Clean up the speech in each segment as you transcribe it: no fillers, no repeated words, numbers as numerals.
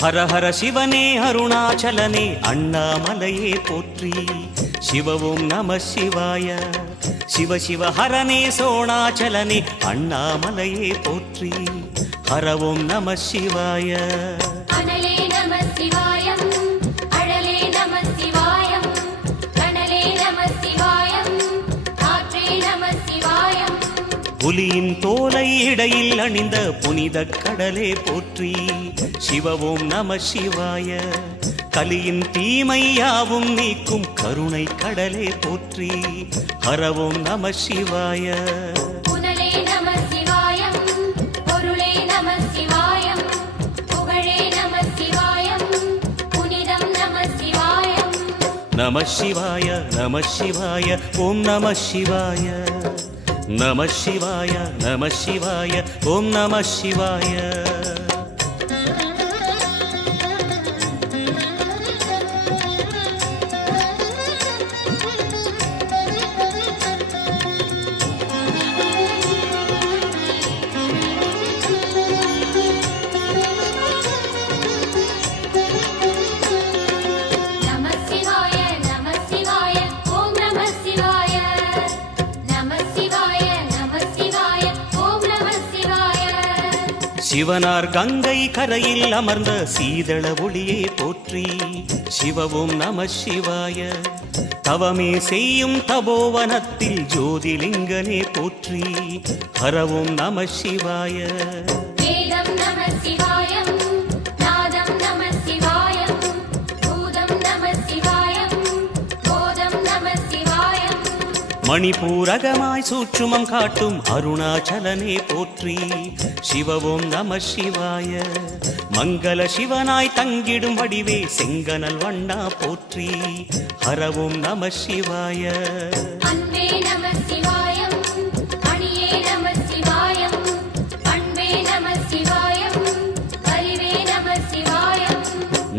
ஹர ஹர சிவனே அருணாச்சலனே அண்ணாமலையே போற்றி. சிவவும் நம சிவாய. சிவ சிவ ஹரனே சோணாச்சலனே அண்ணாமலையே போற்றி. ஹரவும் நம சிவாய. அனலே நம சிவாயம், அழலே நம சிவாயம், கனலே நம சிவாயம், காற்றே நம சிவாயம். புலியின் தோலை இடையில் அணிந்த புனித கடலே போற்றி. சிவவும் நம சிவாய. கலியின் தீமையாவும் நீக்கும் கருணை கடலே போற்றி. ஹரவும் நம சிவாய. புனலே நம சிவாயம், பொருளே நம சிவாயம், புகழே நம சிவாயம், புனிதம் நம சிவாயம். நம சிவாய நம சிவாய ஓம் நம சிவாய. நம சிவாய நம சிவாய ஓம் நம சிவாய. சிவனார் கங்கை கரையில் அமர்ந்த சீதள ஒளியே போற்றி. சிவவும் நம சிவாய. தவமே செய்யும் தபோவனத்தில் ஜோதிலிங்கனே போற்றி. ஹரவும் நம சிவாய. வேதம் நம சிவாயம், நாதம் நம சிவாயம், பூதம் நம சிவாயம், போதம் நம சிவாயம். மணிபூரகமாய் சூட்சுமம் காட்டும் அருணாச்சலனே போற்றி. சிவவும் நம சிவாய. மங்கள சிவனாய் தங்கிடும் வடிவே செங்கனல் வண்ணா போற்றி. ஹரவும் நம சிவாய. அன்பே நம சிவாயம், அணியே நம சிவாயம், அன்பே நம சிவாயம், அறிவே நம சிவாயம்.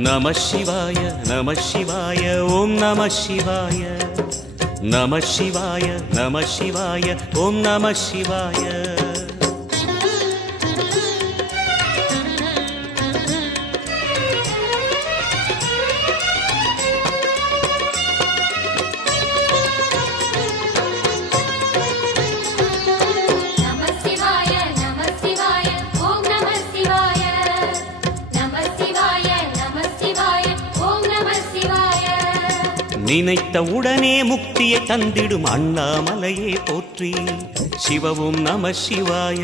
நம சிவாய நம சிவாய ஓம் நம சிவாய. நம சிவாய நம சிவாய ஓம் நம சிவாய. நினைத்த உடனே முக்தியை தந்திடும் அண்ணாமலையே போற்றி. சிவவும் நம சிவாய.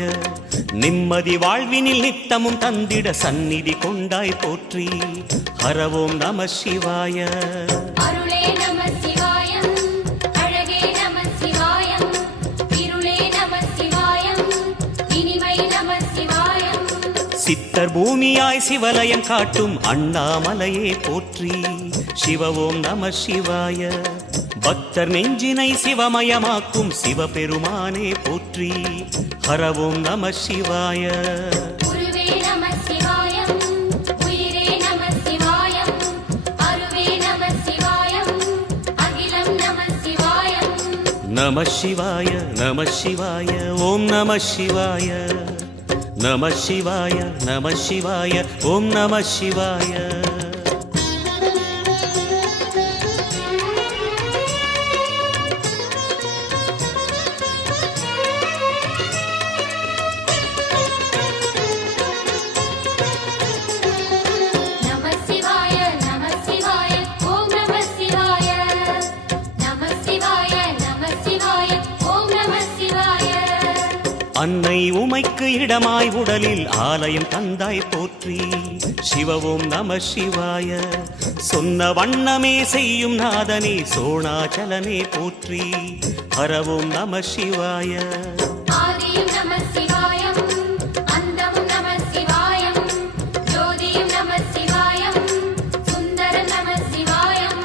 நிம்மதி வாழ்வினில் நித்தமும் தந்திட சந்நிதி கொண்டாய் போற்றி. ஹரவோம் நம சிவாய. அருளே நம சிவாயம், அழகே நம சிவாயம், இருளே நம சிவாயம், இனிமை நம சிவாயம். சித்தர் பூமியாய் சிவலயம் காட்டும் அண்ணாமலையே போற்றி. சிவவோம் நம சிவாய. பக்தர் நெஞ்சினை சிவமயமாக்கும் சிவபெருமானே போற்றி. ஹரவோம் நம சிவாய. குருவே நம சிவாயம், உயிரே நம சிவாயம், அருவே நம சிவாயம், அகிலம் நம சிவாயம். நம சிவாய நம சிவாய ஓம் நம சிவாய. நம சிவாய நம சிவாய ஓம் நம சிவாய. அன்னை உமைக்கு இடமாய் உடலில் ஆலயம் தந்தாய் போற்றி. சிவவோம் நம சிவாய. சொன்ன வண்ணமே செய்யும் நாதனே சோணாச்சலனே போற்றி. ஹரவோம் நம சிவாய. ஆதியும் நம சிவாயம், அந்தமும் நம சிவாயம், ஜோதியும் நம சிவாயம், சுந்தர நம சிவாயம்.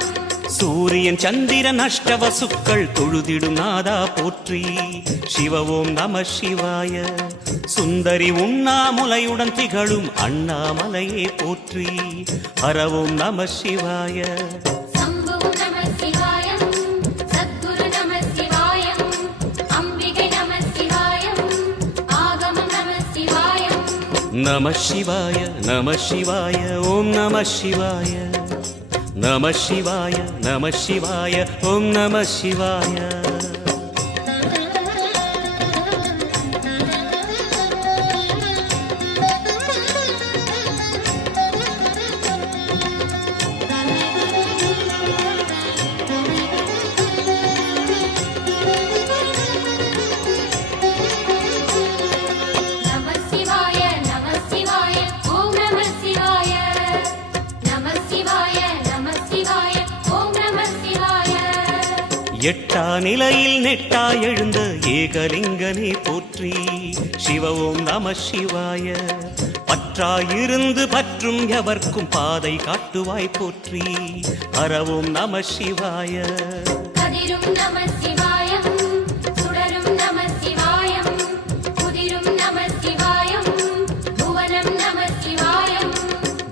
சூரியன் சந்திரன் அஷ்டவசுக்கள் தொழுதிடும் நாதா போற்றி. சிவவோம் நம சிவாய. சுந்தரி உண்ணாமுலையுடன் திகழும் அண்ணாமலையே போற்றி. ஹரவோம் நம சிவாய. சம்புவும் நம சிவாயம், சத்குரு நம சிவாயம், அம்பிகை நம சிவாயம், ஆகமம் நம சிவாயம். நம சிவாய நம சிவாய ஓம் நம சிவாய நம சிவாய நம சிவாய ஓம் நம சிவாய நம சிவாய நம சிவாய ஓம் நம சிவாய நம சிவாய நம சிவாய ஓம் நம சிவாய எட்டா நிலையில் நெட்டா எழுந்த ஏகலிங்கனே போற்றி சிவ ஓம் நம சிவாய பற்றாயிருந்து பற்றும் எவர்க்கும் பாதை காட்டுவாய் போற்றி ஹர ஓம் நம சிவாய கதிரும் நம சிவாயம் சுடரும் நம சிவாயம் புதிரும் நம சிவாயம் புவனம் நம சிவாயம்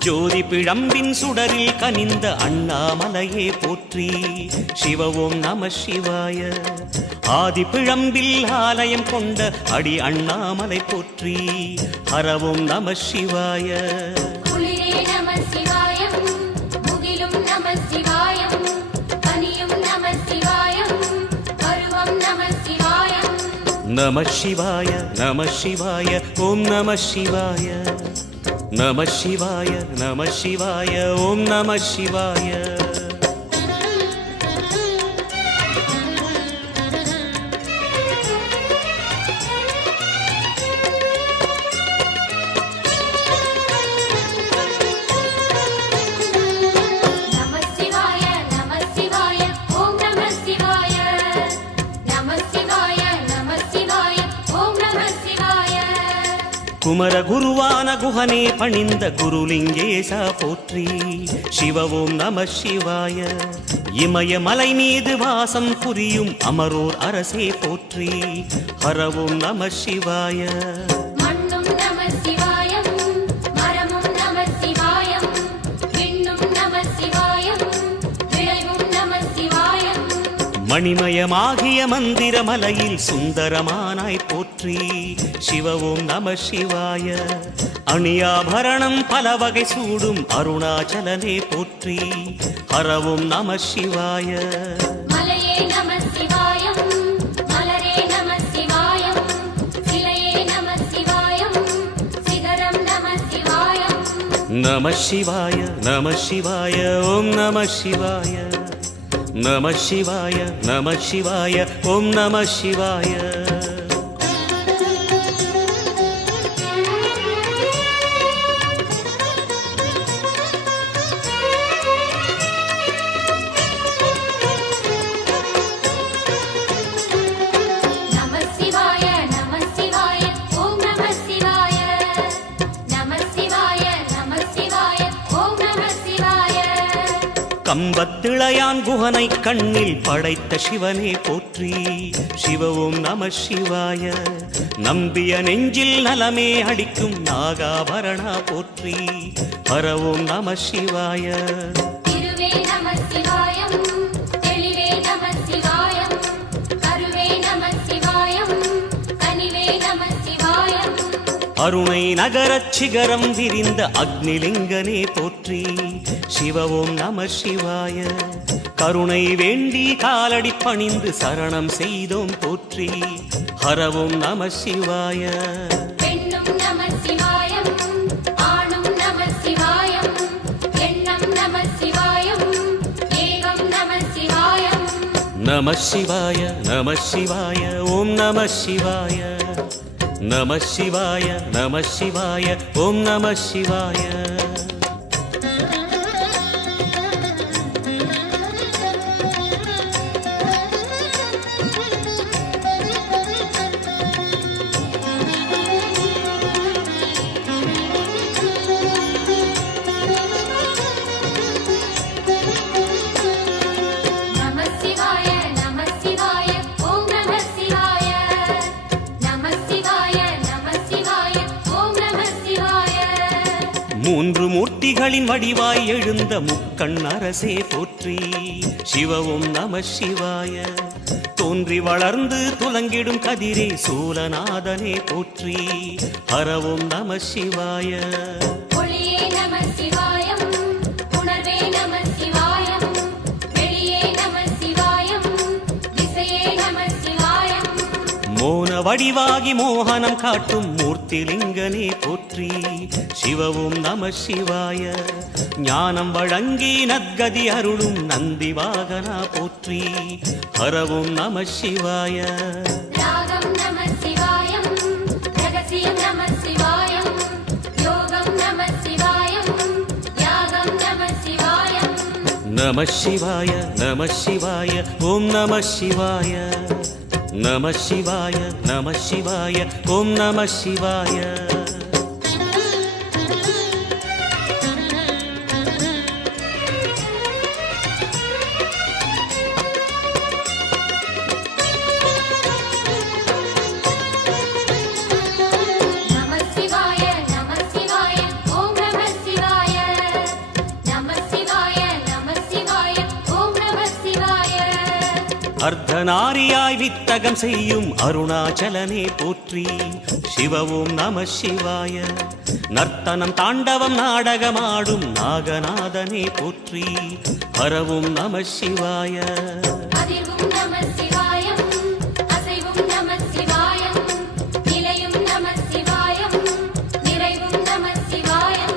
ஜோதி பிழம்பின் சுடரில் கனிந்த அண்ணாமலையே போற்றி சிவ ஓம் நம சிவாய ஆதி பிழம்பில் ஆலயம் கொண்ட அடி அண்ணாமலை போற்றி ஹர ஓம் நம சிவாய குளிரே நம சிவாயம் முகிலும் நம சிவாயம் பனியும் நம சிவாயம் பருவம் நம சிவாயம் நம சிவாய நம சிவாய ஓம் நம சிவாய நம சிவாய நம சிவாய ஓம் நம சிவாய நம சிவாய நம சிவாய ஓம் நம சிவாய நம சிவாய நம சிவாய ஓம் நம சிவாய குமர குருவான குஹனே பணிந்த குருலிங்கேசா போற்றி சிவ ஓம் நம சிவாய இமய மலை மீது வாசம் புரியும் அமரோர் அரசே போற்றி ஹர ஓம் நம சிவாய மண்ணும் நம சிவாயம் மரமும் நம சிவாயம் விண்ணும் நம சிவாயம் விளைவும் நம சிவாயம் மணிமயமாகிய மந்திர மலையில் சுந்தரமானாய் போற்றி சிவ ஓம் நம சிவாய அணியாபரணம் பல வகை சூடும் அருணாச்சலனே போற்றி ஹர ஓம் நம சிவாய மலையே நம சிவாயம் மலரே நம சிவாயம் சிலையே நம சிவாயம் சிகரம் நம சிவாயம் நம சிவாய நம சிவாய ஓம் நம சிவாய நம சிவாய நம சிவாய ஓம் நம சிவாய நம சிவாய நம சிவாய ஓம் நம சிவாய நம சிவாய நம சிவாய ஓம் நம சிவாய கம்பத்திளையான் குஹனை கண்ணில் படைத்த சிவனே போற்றி சிவ ஓம் நம சிவாய நம்பிய நெஞ்சில் நலமே அளிக்கும் நாகாபரணா போற்றி ஹர ஓம் நம சிவாய திருவே நம சிவாயம் தெளிவே நம சிவாயம் கருவே நம சிவாயம் கனிவே நம சிவாயம் அருணை நகரச் சிகரம் விரிந்த அக்னிலிங்கனே போற்றி சிவ ஓம் நம சிவாய கருணை வேண்டி காலடி பணிந்து சரணம் செய்தோம் போற்றி ஹர ஓம் நம சிவாய பெண்ணும் நம சிவாயம் ஆணும் நம சிவாயம் எண்ணம் நம சிவாயம் ஏகம் நம சிவாயம் நம சிவாய நம சிவாய ஓம் நம சிவாய நம சிவாய நம சிவாய ஓம் நம சிவாய நம சிவாய நம சிவாய ஓம் நம சிவாய நம சிவாய நம சிவாய ஓம் நம சிவாய முக்திகளின் வடிவாய் எழுந்த முக்கண் அரசே போற்றி. சிவவும் நம சிவாய. தோன்றி வளர்ந்து துலங்கிடும் கதிரே சூலநாதனே போற்றி. ஹரவும் நம சிவாய. ஒளியே நம சிவாயம், உணர்வே நம சிவாயம், வெளியே நம சிவாயம், திசையே நம சிவாயம். மோன வடிவாகி மோகனம் காட்டும் மூர்த்திலிங்கனே போற்றி. சிவவும் நம சிவாய. ஞானம் வழங்கி நற்கதி அருளும் நந்தி வாகனா போற்றி. ஹரவும் நம சிவாய. ராகம் நம சிவாயம், ரகசியம் நம சிவாயம், யோகம் நம சிவாயம், யாகம் நம சிவாயம். நம சிவாய நம சிவாய ஓம் நம சிவாய. நம சிவாய நம சிவாய ஓம் நம சிவாய. நம சிவாய நம சிவாய ஓம் நம சிவாய. நம சிவாய நம சிவாய ஓம் நம சிவாய. அர்த்தநாரியாய் வித்தகம் செய்யும் அருணாச்சலனே போற்றி. சிவவும் நம சிவாய. நர்த்தனம் தாண்டவம் நாடகமாடும் நாகநாதனே போற்றி. ஹரவும் நம சிவாய. அதிர்வும் நம சிவாயம், அசைவும் நம சிவாயம், நிலையும் நம சிவாயம், நிறைவும் நம சிவாயம்.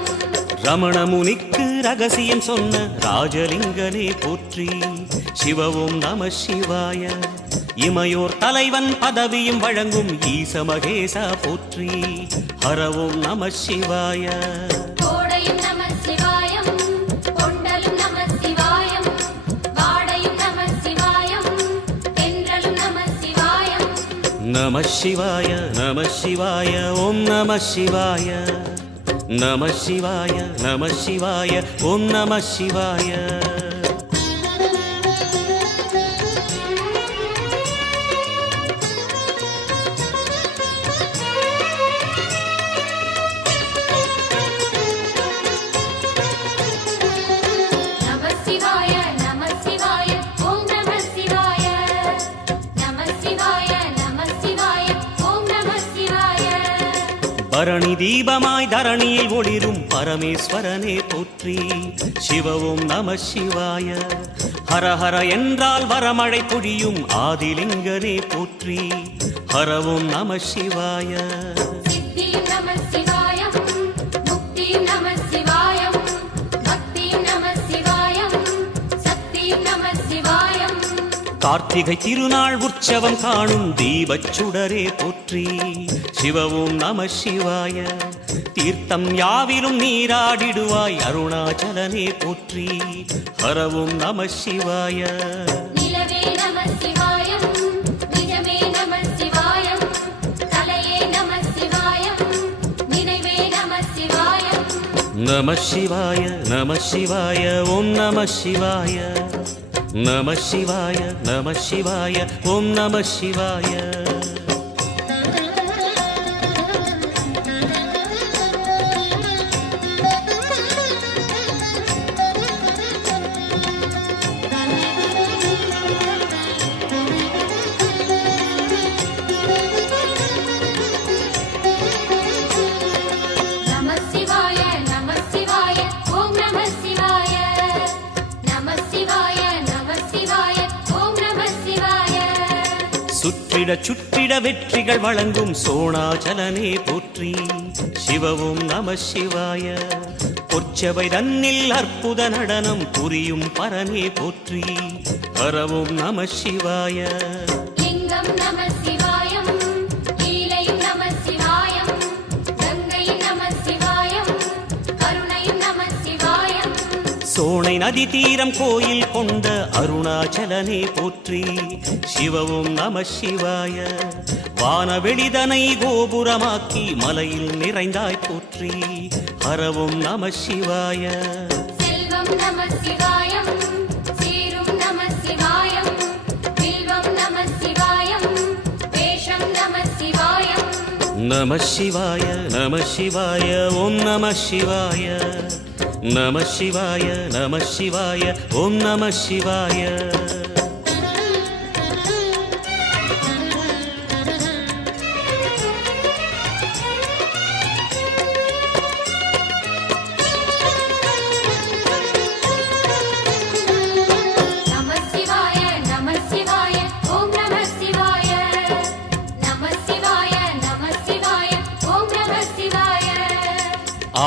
ரமண முனிக்கு ரகசியம் சொன்ன ராஜலிங்கனே போற்றி. சிவவும் நம சிவாய. இமையோர் தலைவன் பதவியும் வழங்கும் ஈச மகேசா போற்றி. ஹரவும் நம சிவாய. கோடையும் நம சிவாயம், கொண்டலும் நம சிவாயம், வாடையும் நம சிவாயம், தென்றலும் நம சிவாயம். நம சிவாய நம சிவாய ஓம் நம சிவாய. நம சிவாய நம சிவாய ஓம் நம சிவாய. நம சிவாய நம சிவாய ஓம் நம சிவாய. நம சிவாய நம சிவாய ஓம் நம சிவாய. பரணி தீபமாய் தரணியில் ஒளிரும் பரமேஸ்வரனே போற்றி. சிவவும் நம சிவாய. ஹரஹர என்றால் வரமழை பொழியும் ஆதிலிங்கனே போற்றி. ஹரவும் நம சிவாய. சித்தியும் நம சிவாயம், முக்தியும் நம சிவாயம், பக்தியும் நம சிவாயம், சக்தியும் நம சிவாயம். கார்த்திகை திருநாள் உற்சவம் காணும் தீபச் சுடரே போற்றி. சிவவும் நம சிவாய. தீர்த்தம் யாவிலும் நீராடிடுவாய் அருணாச்சலனே போற்றி. ஹரவும் நம சிவாய. நிலவே நம சிவாயம், நிஜமே நம சிவாயம், கலையே நம சிவாயம், நினைவே நம சிவாயம். நம சிவாய நம சிவாய ஓம் நம சிவாய. நம சிவாய நம சிவாய ஓம் நம சிவாய. நம சிவாய நம சிவாய ஓம் நம சிவாய. நம சிவாய நம சிவாய ஓம் நம சிவாய. சுற்றிட சுற்றிட வெற்றிகள் வழங்கும் சோணாச்சலனே போற்றி. சிவவும் நம சிவாய. பொற்சபை தன்னில் அற்புத நடனம் புரியும் பரனே போற்றி. ஹரவும் நம சிவாய. லிங்கம் நம சிவாயம், லீலையும் நம சிவாயம், கங்கையும் நம சிவாயம், கருணையும் நம சிவாயம். சோனை நதி தீரம் கோயில் கொண்ட அருணாச்சலனே போற்றி. சிவவும் நம சிவாய. வானவெளிதனை கோபுரமாக்கி மலையில் நிறைந்தாய் போற்றி. ஹரவும் நம சிவாய. செல்வம் நம சிவாயம், சீரும் நம சிவாயம், வில்வம் நம சிவாயம், வேஷம் நம சிவாயம். நம சிவாய நம சிவாய ஓம் நம சிவாய. நம சிவாய நம சிவாய ஓம் நம சிவாய. நம சிவாய நம சிவாய ஓம் நம சிவாய. நம சிவாய நம சிவாய ஓம் நம சிவாய.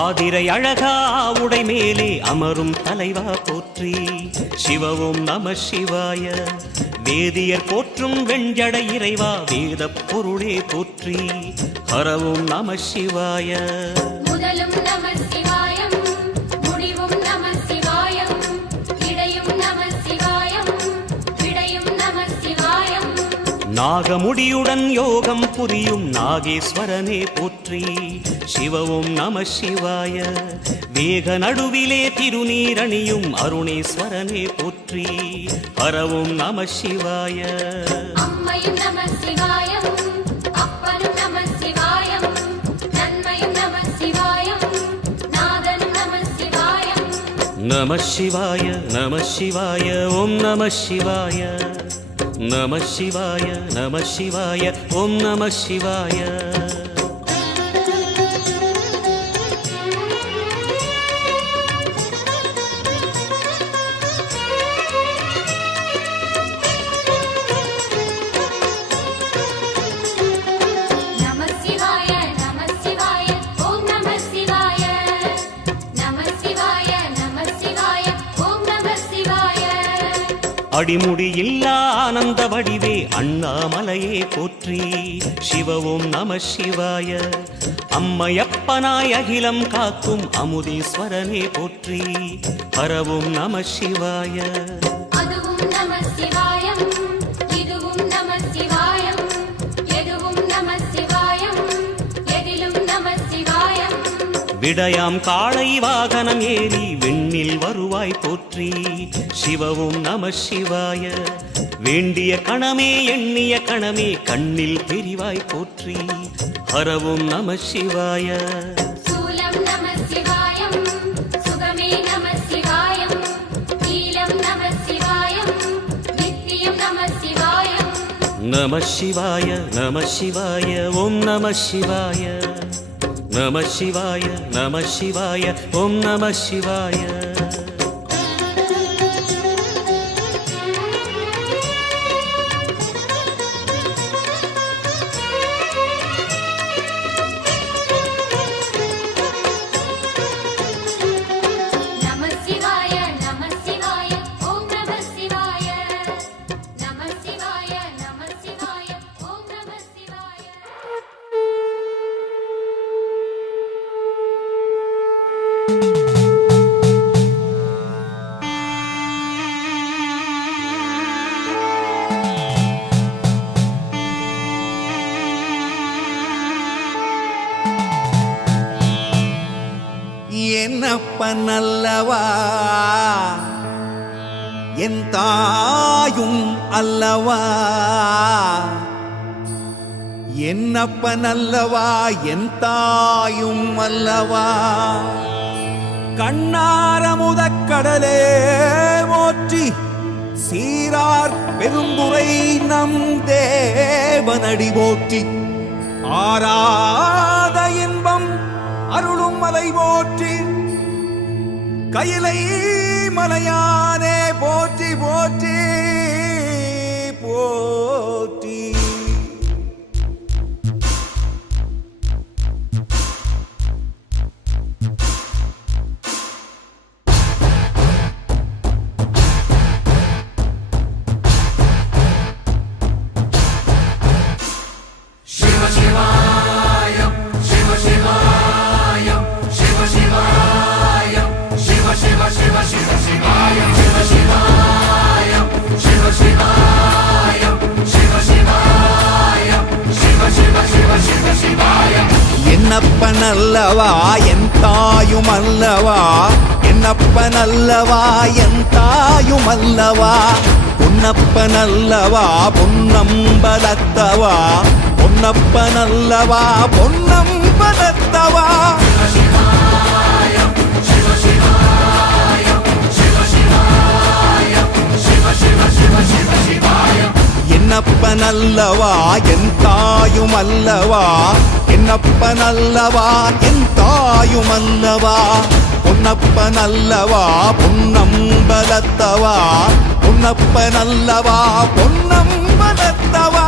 ஆதிரை அழகா உடை மேலே அமரும் தலைவா போற்றி சிவவும் நம சிவாய. வேதியர் போற்றும் வெண்ஜடை இறைவா வேதப் பொருளே போற்றி ஹரவும் நம சிவாய. முதலும் நம சிவாயம் முடிவும் நம சிவாயம் இடையும் நம சிவாயம் விடையும் நம சிவாயம். நாகமுடியுடன் யோகம் புரியும் நாகேஸ்வரனே போற்றி சிவவும் நம சிவாய. வேக நடுவிலே திருநீரணியும் அருணேஸ்வரனே போற்றி ஹரவும் நம சிவாய. அம்மையும் நம சிவாயம் அப்பனும் நம சிவாயம் நன்மையும் நம சிவாயம் நாதனும் நம சிவாயம். நம சிவாய நம சிவாய ஓம் நம சிவாய. நம சிவாய நம சிவாய ஓம் நம சிவாய. நம சிவாய நம சிவாய ஓம் நம சிவாய. நம சிவாய நம சிவாய ஓம் நம சிவாய. அடிமுடியில்லா ஆனந்த வடிவே அண்ணாமலையே போற்றி சிவவும் நம சிவாய. அம்மையப்பனாய் அகிலம் காக்கும் அமுதீஸ்வரனே போற்றி ஹரவும் நம சிவாய. அதுவும் நம சிவாயம் இதுவும் நம சிவாயம் எதுவும் நம சிவாயம் எதிலும் நம சிவாயம். விடயாம் காளை வாகனம் ஏறி விண்ணில் வருவாய் போற்றி சிவவும் நம சிவாய. வேண்டிய கணமே எண்ணிய கணமே கண்ணில் தெரிவாய் போற்றி ஹரவும் நம சிவாய. சூலம் நம சிவாயம் சுகமே நம சிவாயம் நீலம் நம சிவாயம் நித்தியம் நம சிவாயம். நம சிவாய நம சிவாய ஓம் நம சிவாய. நம சிவாய நம சிவாய ஓம் நம சிவாய. நம சிவாய நம சிவாய ஓம் நம சிவாய. நம சிவாய நம சிவாய ஓம் நம சிவாய. என்னப்பன் அல்லவா என் தாயும் அல்லவா. என்னப்பன் அல்லவா என் தாயும் அல்லவா. கண்ணாரமுதக் கடலே போற்றி சீரார் பெருந்துரை நம் தேவனடி போற்றி. ஆராத இன்பம் அருளும் மலை போற்றி கையிலை மலையானே போற்றி போற்றி போற்றி. என்னப்பன் அல்லவா என் தாயும் அல்லவா. என்னப்பன் அல்லவா என் தாயும் அல்லவா. பொன்னப்பன் அல்லவா பொன்னம்பலத்தவா. பொன்னப்பன் அல்லவா பொன்னம்பலத்தவா. Shiva Shiva என்னப்பனல்லவா என் தாயுமல்லவா, என்னப்பனல்லவா என் தாயுமல்லவா, பொன்னப்பனல்லவா பொன்னம்பலத்தவா, பொன்னப்பனல்லவா பொன்னம்பலத்தவா.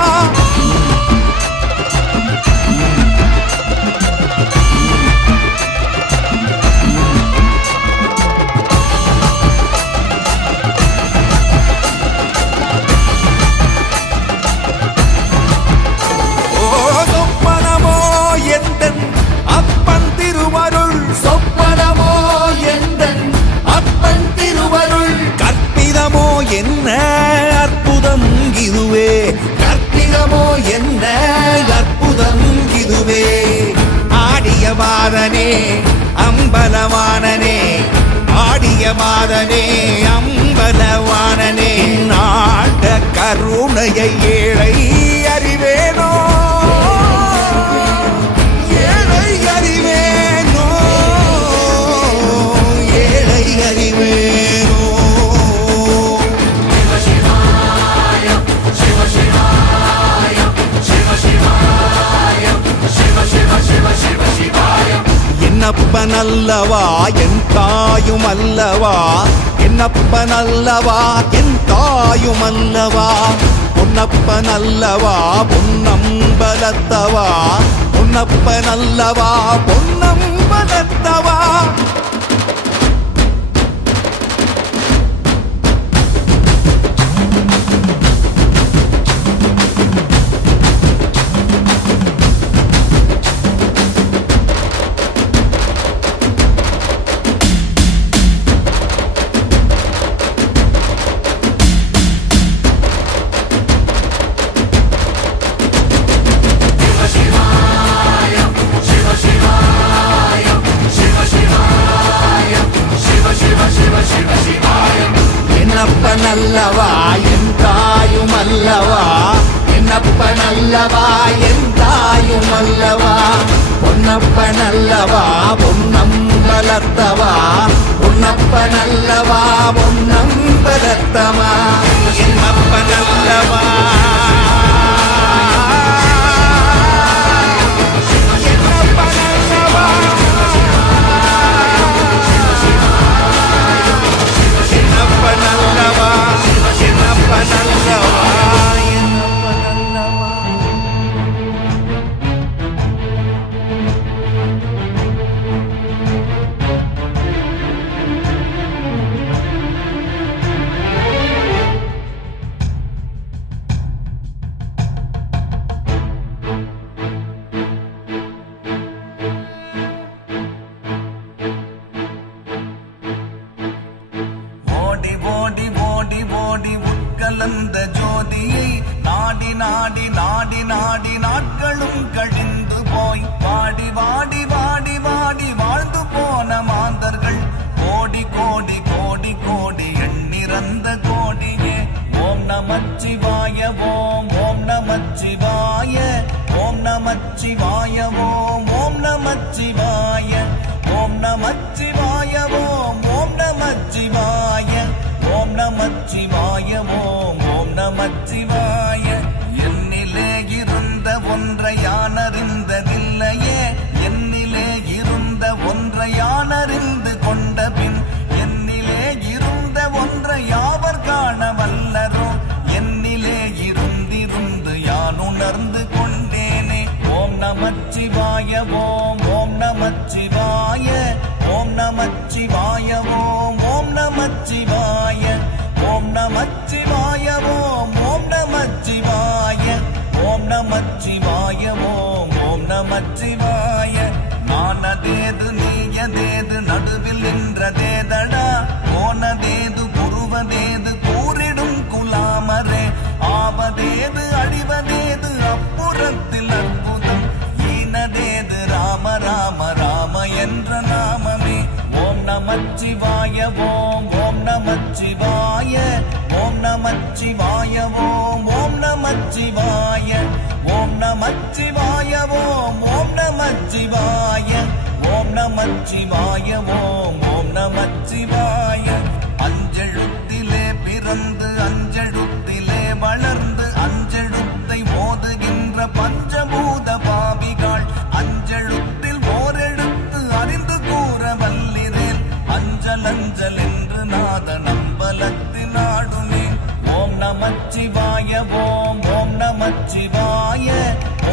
என்ன அற்புதம் இதுவே, கற்பிதமோ என்ன அற்புதம் இதுவே. ஆடிய மாதனே அம்பலவானனே, ஆடிய மாதனே அம்பலவானனே, நாட கருணையை ஏழை அறிவேனோ, ஏழை அறிவேனோ, ஏழை அறிவேனோ. என்னப்பனல்லவா என் தாயுமல்லவா, என்னப்பனல்லவா என் தாயுமல்லவா, பொன்னப்பனல்லவா பொன்னம்பலத்தவா, பொன்னப்பனல்லவா பொன்னம்பலத்தவா. என்னப்பனல்லவா என் தாயுமல்லவா, என்னப்பனல்லவா என் தாயுமல்லவா, பொன்னப்பனல்லவா பொன்னம்பலத்தவா, பொன்னப்பனல்லவா பொன்னம்பலத்தவா. என்னப்பனல்லவா உட்கலந்த ஜோதியை நாடி நாடி நாடி நாடி நாட்களும் கழிந்து போய் வாடி வாடி வாடி வாடி வாழ்ந்து போன மாந்தர்கள் கோடி கோடி கோடி கோடி எண்ணிறந்த கோடியே. ஓம் நமச்சிவாய ஓம் ஓம் நமச்சிவாய ஓம் நமச்சிவாய ஓம் ஓம் நமச்சிவாய ஓம் நமச்சிவாய ஓம் ஓம் நமச்சிவாய ஓம் நமச்சிவாய ஓம் ஓம் நமச்சிவாய. என்னிலே இருந்த ஒன்றை யானறிந்ததில்லையே, என்னிலே இருந்த ஒன்றை யானறிந்து கொண்ட பின் என்னிலே இருந்த ஒன்றை யாவர் காண வல்லரோ, என்னிலே இருந்திருந்து யான் உணர்ந்து கொண்டேனே. ஓம் நமச்சிவாய ஓம் ஓம் நமச்சிவாய ஓம் நமச்சிவாய ஓம் ஓம் நமச்சிவாய ஓம் நமச்சிவாய ஓம் ஓம் நமச்சிவாய ஓம் நமச்சிவாய ஓம் ஓம் நமச்சிவாய. நானதேது நீயதேது நடுவில் நின்றதேதடா, போனதேது புருவதேது கூறிடும் குலாமரே, ஆவதேது அழிவதேது அப்புறத்தில் அற்புதம், ஈனதேது ராம ராம ராம என்ற நாமமே. ஓம் நமச்சிவாய ஓம் ஓம் நமச்சிவாய ஓம் நமச்சிவாய ஓம் ஓம் நமச்சிவாய ஓம் நமச்சிவாய ஓம் ஓம் நமச்சிவாய ஓம் நமச்சிவாய ஓம் ஓம் நமச்சிவாய. அஞ்செழுத்திலே பிறந்து அஞ்செழுத்திலே வளர்ந்து அஞ்செழுத்து நமச்சிவாய ஓம் ஓம் நமச்சிவாய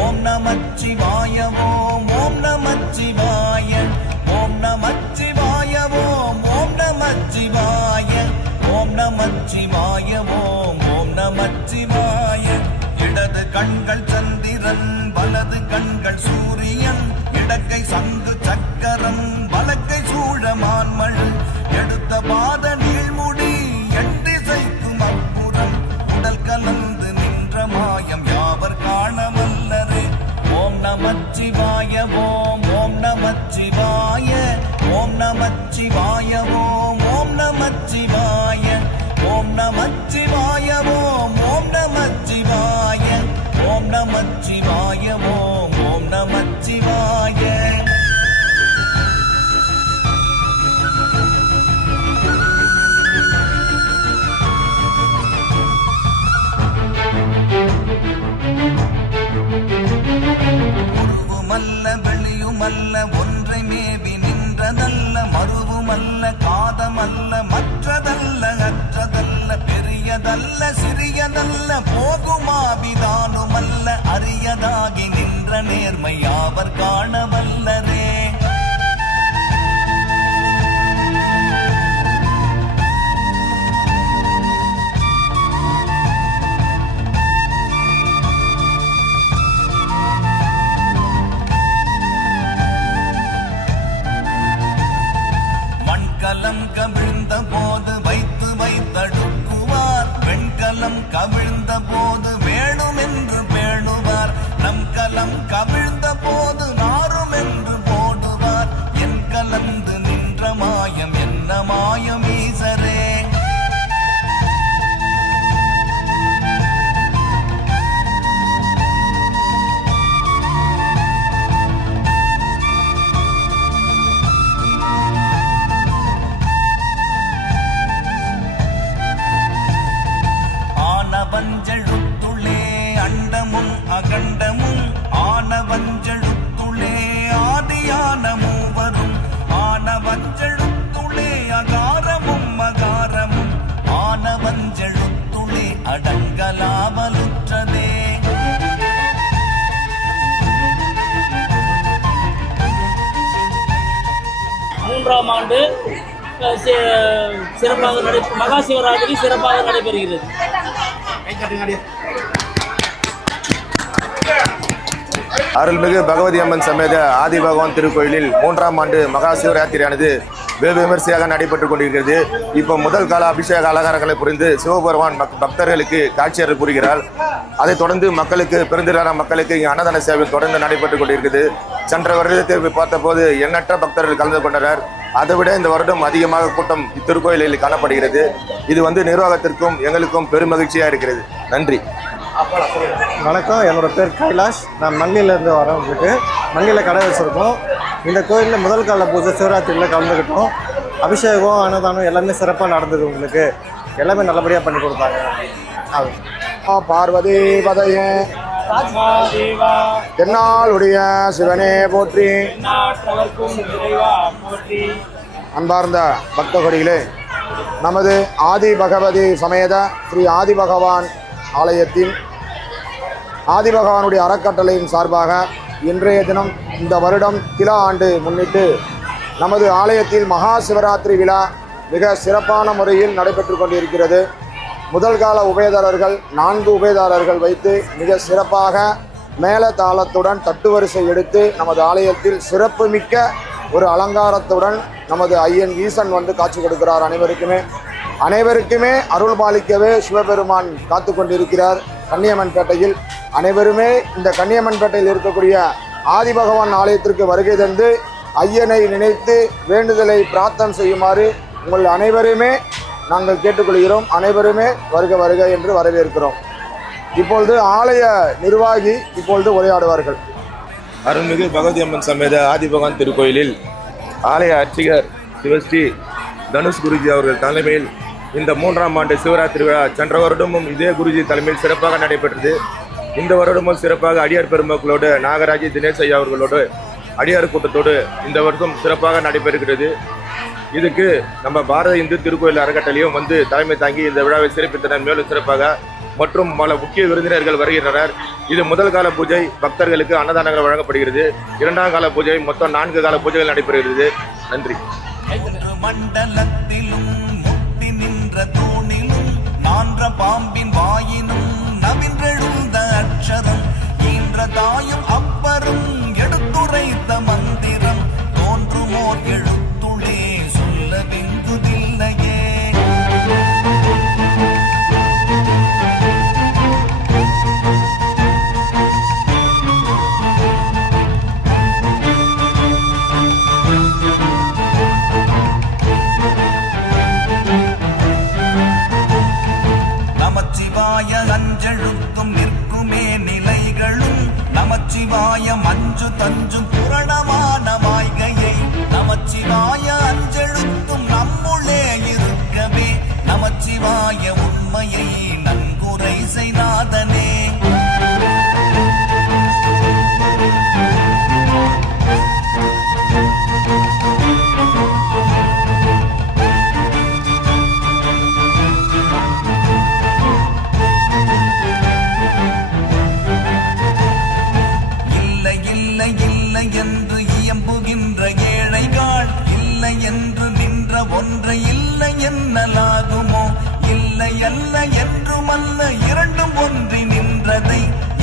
ஓம் நமச்சிவாய ஓம் ஓம் நமச்சிவாய ஓம் நமச்சிவாய ஓம் ஓம் நமச்சிவாய ஓம் நமச்சிவாய ஓம் ஓம் நமச்சிவாய இடது கண்கள் சந்திரன் வலது கண்கள் சூரியன் இடக்கை சங்கு சக்கரம் வலக்கை சூழமான்மழு எடுத்த பாத நீழ்முடி எட்டிசைக்கும் அப்புறம் உடல் கலந்து நின்ற மாயம் யாவர் காணவல்லரே ஓம் நமச்சிவாய ஓம் ஓம் நமச்சிவாய ஓம் நமச்சிவாய ஓம் ஓம் நமச்சிவாய ஓம் நமச்சிவாய ஓம் ஓம் நமச்சிவாய ஓம் நமச்சிவாய ஓம் ஓம் நமச்சிவாய உருவுமல்ல வெளியுமல்ல ஒன்றை மேவி நின்றதல்ல மறுவுமல்ல காதமல்ல மற்றதல்ல அற்றதல்ல பெரியதல்ல சிறியதல்ல போகுமாவிதானுமல்ல அரியதாகி நின்ற நேர்மை யாவர் காணவல்லரே மண்கலம் கவிழ்ந்த போது வைத்து வைத்தடுக்குவார் வெண்கலம் கவிழ்ந்த போது வேணும் என்று பேணுவார் நம் கலம் கவிழ்ந்த போது நாரும் என்று போடுவார் என் கலந்து நின்ற மாயம் என்ன மாயம் ஈசரே ஆனவஞ்செழுத்துளே அண்டமும் அகண்டமும் ஆனவஞ்செழுத்துளே ஆதியான மூவரும் ஆனவஞ்செழுத்துளே அகாரமும் அகாரமும் ஆனவஞ்செழுத்துளே அடங்கலாவலுற்றதே மூன்றாம் ஆண்டு சிறப்பாக மகா சிவராத்திரி சிறப்பாக நடைபெறுகிறது. அருள்மிகு பகவதி அம்மன் சமேத ஆதி பகவான் திருக்கோயிலில் 3ஆம் ஆண்டு மகா சிவராத்திரியானது வெகு விமர்சையாக நடைபெற்றுக் கொண்டிருக்கிறது. இப்போ முதல் கால அபிஷேக அலங்காரங்களை புரிந்து சிவபெருமான் பக்தர்களுக்கு காட்சியர் புரிகிறார். அதைத் தொடர்ந்து மக்களுக்கு பெருந்திரளான மக்களுக்கு இங்கே அன்னதான சேவை தொடர்ந்து நடைபெற்றுக் கொண்டிருக்கிறது. சென்ற வருடத்தை பார்த்தபோது எண்ணற்ற பக்தர்கள் கலந்து கொண்டனர். அதைவிட இந்த வருடம் அதிகமாக கூட்டம் இத்திருக்கோயிலில் காணப்படுகிறது. இது நிர்வாகத்திற்கும் எங்களுக்கும் பெரும் மகிழ்ச்சியாக இருக்கிறது. நன்றி. வணக்கம், என்னோட பேர் கைலாஷ். நான் மல்லியிலேருந்து வரேன். உங்களுக்கு மல்லியில் கடை வச்சுருக்கோம். இந்த கோயிலில் முதல் கால பூஜை சிவராத்திரியில் கலந்துக்கிட்டோம். அபிஷேகம் அன்னதானம் எல்லாமே சிறப்பாக நடந்தது. உங்களுக்கு எல்லாமே நல்லபடியாக பண்ணி கொடுத்தாங்க. அது பார்வதி பதையே தென்னாளுடைய சிவனே போற்றி. அன்பார்ந்த பக்த கொடிகளே, நமது ஆதி பகவதி சமேத ஸ்ரீ ஆதி பகவான் ஆலயத்தின் ஆதி பகவானுடைய அறக்கட்டளையின் சார்பாக இன்றைய தினம் இந்த வருடம் கிலா ஆண்டு முன்னிட்டு நமது ஆலயத்தில் மகா சிவராத்திரி விழா மிக சிறப்பான முறையில் நடைபெற்று கொண்டிருக்கிறது. முதல் கால உபயதாரர்கள் 4 உபயதாரர்கள் வைத்து மிக சிறப்பாக மேல தாளத்துடன் தட்டுவரிசை எடுத்து நமது ஆலயத்தில் சிறப்புமிக்க ஒரு அலங்காரத்துடன் நமது ஐயன் ஈசன் காட்சி கொடுக்கிறார். அனைவருக்குமே அருள் பாலிக்கவே சிவபெருமான் காத்து கொண்டிருக்கிறார். கன்னியம்மன்பேட்டையில் அனைவருமே இந்த கன்னியம்மன்பேட்டையில் இருக்கக்கூடிய ஆதி பகவான் ஆலயத்திற்கு வருகை தந்து ஐயனை நினைத்து வேண்டுதலை பிரார்த்தனை செய்யுமாறு உங்கள் அனைவருமே நாங்கள் கேட்டுக்கொள்கிறோம். அனைவருமே வருக வருக என்று வரவேற்கிறோம். இப்பொழுது ஆலய நிர்வாகி உரையாடுவார்கள். அருள்மிகு பகவதி அம்மன் சமேத ஆதி பகவான் திருக்கோயிலில் ஆலய அர்ச்சகர் சிவஸ்ரீ தனுஷ் குருஜி அவர்கள் தலைமையில் இந்த 3ஆம் ஆண்டு சிவராத்திரி விழா சென்ற வருடமும் இதே குருஜி தலைமையில் சிறப்பாக நடைபெற்றது. இந்த வருடமும் சிறப்பாக அடியார் பெருமக்களோடு நாகராஜி தினேஷ் ஐயா அவர்களோடு அடியார் கூட்டத்தோடு இந்த வருடம் சிறப்பாக நடைபெறுகிறது. இதுக்கு நம்ம பாரத இந்து திருக்கோயில் அறக்கட்டளையும் வந்து தலைமை தாங்கி இந்த விழாவை சிறப்பித்தனர். மேலும் சிறப்பாக மற்றும் பல முக்கிய விருந்தினர்கள் வருகின்றனர். இது முதல் கால பூஜை பக்தர்களுக்கு அன்னதானங்கள் வழங்கப்படுகிறது. இரண்டாம் கால பூஜை மொத்தம் 4 கால பூஜைகள் நடைபெறுகிறது. நன்றி. மண்டலத்திலும் முட்டி நின்ற தூணிலும் நான்ற பாம்பின் வாயினும் நவின்றெழுந்த அக்ஷரம் ஈன்ற தாயும் அப்பரும் எடுத்துரைத்த மந்திரம் தோன்றுமோர் எழுத்துளே சொல்ல வெங்குதில்லையே. நமச்சிவாய அஞ்செழுத்தும் நிற்குமே நிலைகளும் நமச்சிவாய மஞ்சு தஞ்சும் புரணமான மாய்கையை நமச்சிவாய அஞ்செழுத்தும் நம்முள்ளே இருக்கவே நமச்சிவாய உண்மையை நன்குரை செய்நாதனே. என்று இயம்புகின்ற ஏழைகள் இல்லை என்று நின்ற ஒன்றை இல்லை என்னலாகுமோ இல்லை அல்ல என்றுமல்ல இரண்டும் ஒன்றி நின்றதை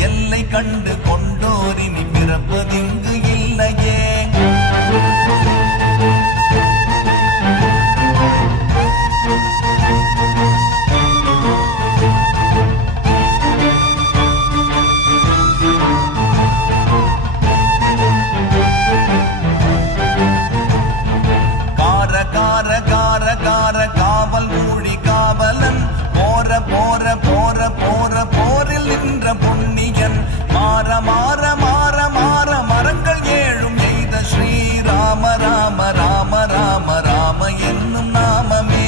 எல்லை கண்டு கொண்டோரினி பிறப்பதிங்கு இல்லையே. காவல் மூழி காவலன் போற போற போற போற போரில் நின்ற புண்ணியன் மாற மாற மாற மாற மரங்கள் ஏழும் எய்த ஸ்ரீராம ராம ராம ராம ராம என்னும் நாமமே.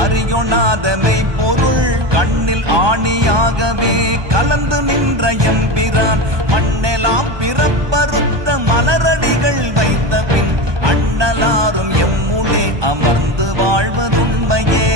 அறியொணாதமை பொருள் கண்ணில் ஆணியாகவே கலந்து நின்ற எம்பிரான் மண்ணெலாம் பிறப்பறுத்த மலரடிகள் வைத்த பின் அண்ணலாரும் எம்முளே அமர்ந்து வாழ்வதுண்மையே.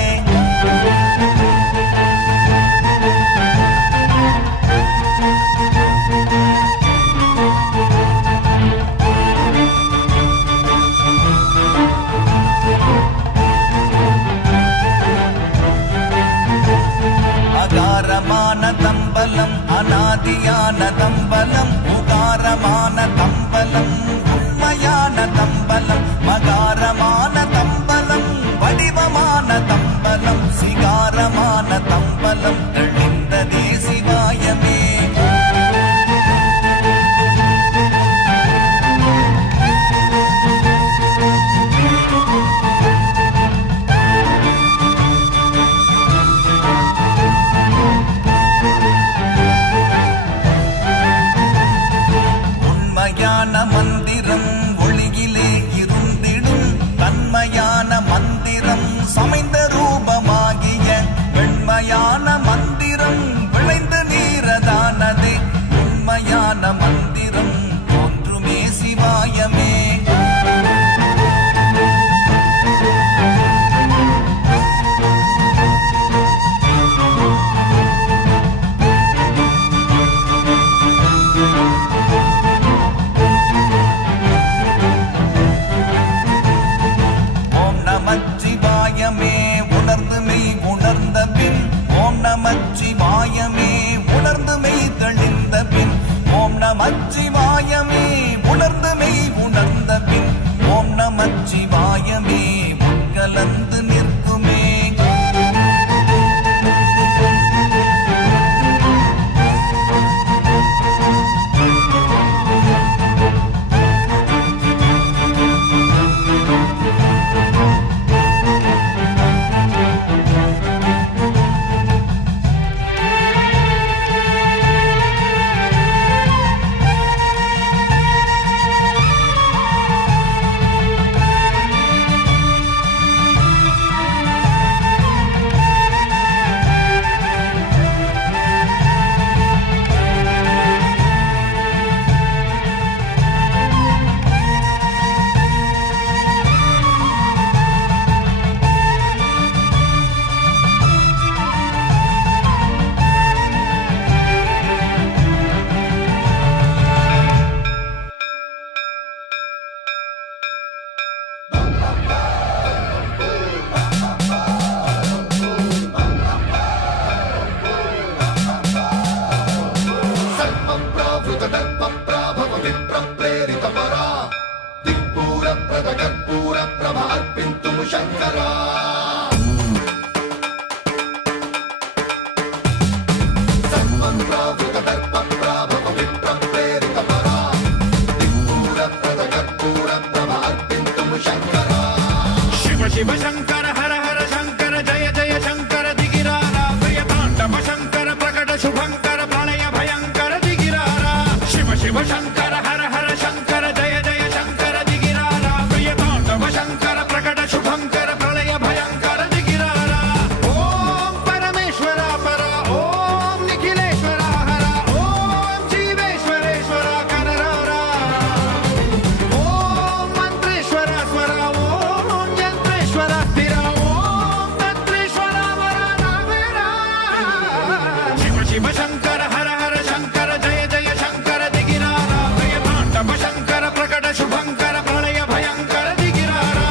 அகாரமான தம்பலம் அநாதியான தம்பலம் உகாரமான தம்பலம் உண்மையான தம்பலம் மகாரமான தம்பலம் வடிவமான தம்பலம் சிகாரமான தம்பலம் தெளிந்ததே சிவாயமே. शिव शिव शंकर हर हर शंकर जय जय शंकर दिगिरारा प्रिय तांडव शंकर प्रकट शुभंकर प्रलय भयंकर दिगिरारा शिव शिव शंकर हर हर शंकर जय जय शंकर दिगिरारा प्रिय तांडव शंकर प्रकट शुभंकर प्रलय भयंकर दिगिरारा ओम परमेश्वरा परा ओम निखिलेश्वरा हरा ओम जीवेश्वरेश्वरा कररारा ओम मंत्रेश्वरा स्वरा ओम यंत्रेश्वरा स्थिरा ओम तंत्रेश्वरा वरा नावेरा शिव शिव शंकर हर हर शंकर जय जय शंकर दिगिरारा प्रिय तांडव शंकर प्रकट शुभंकर प्रलय भयंकर दिगिरारा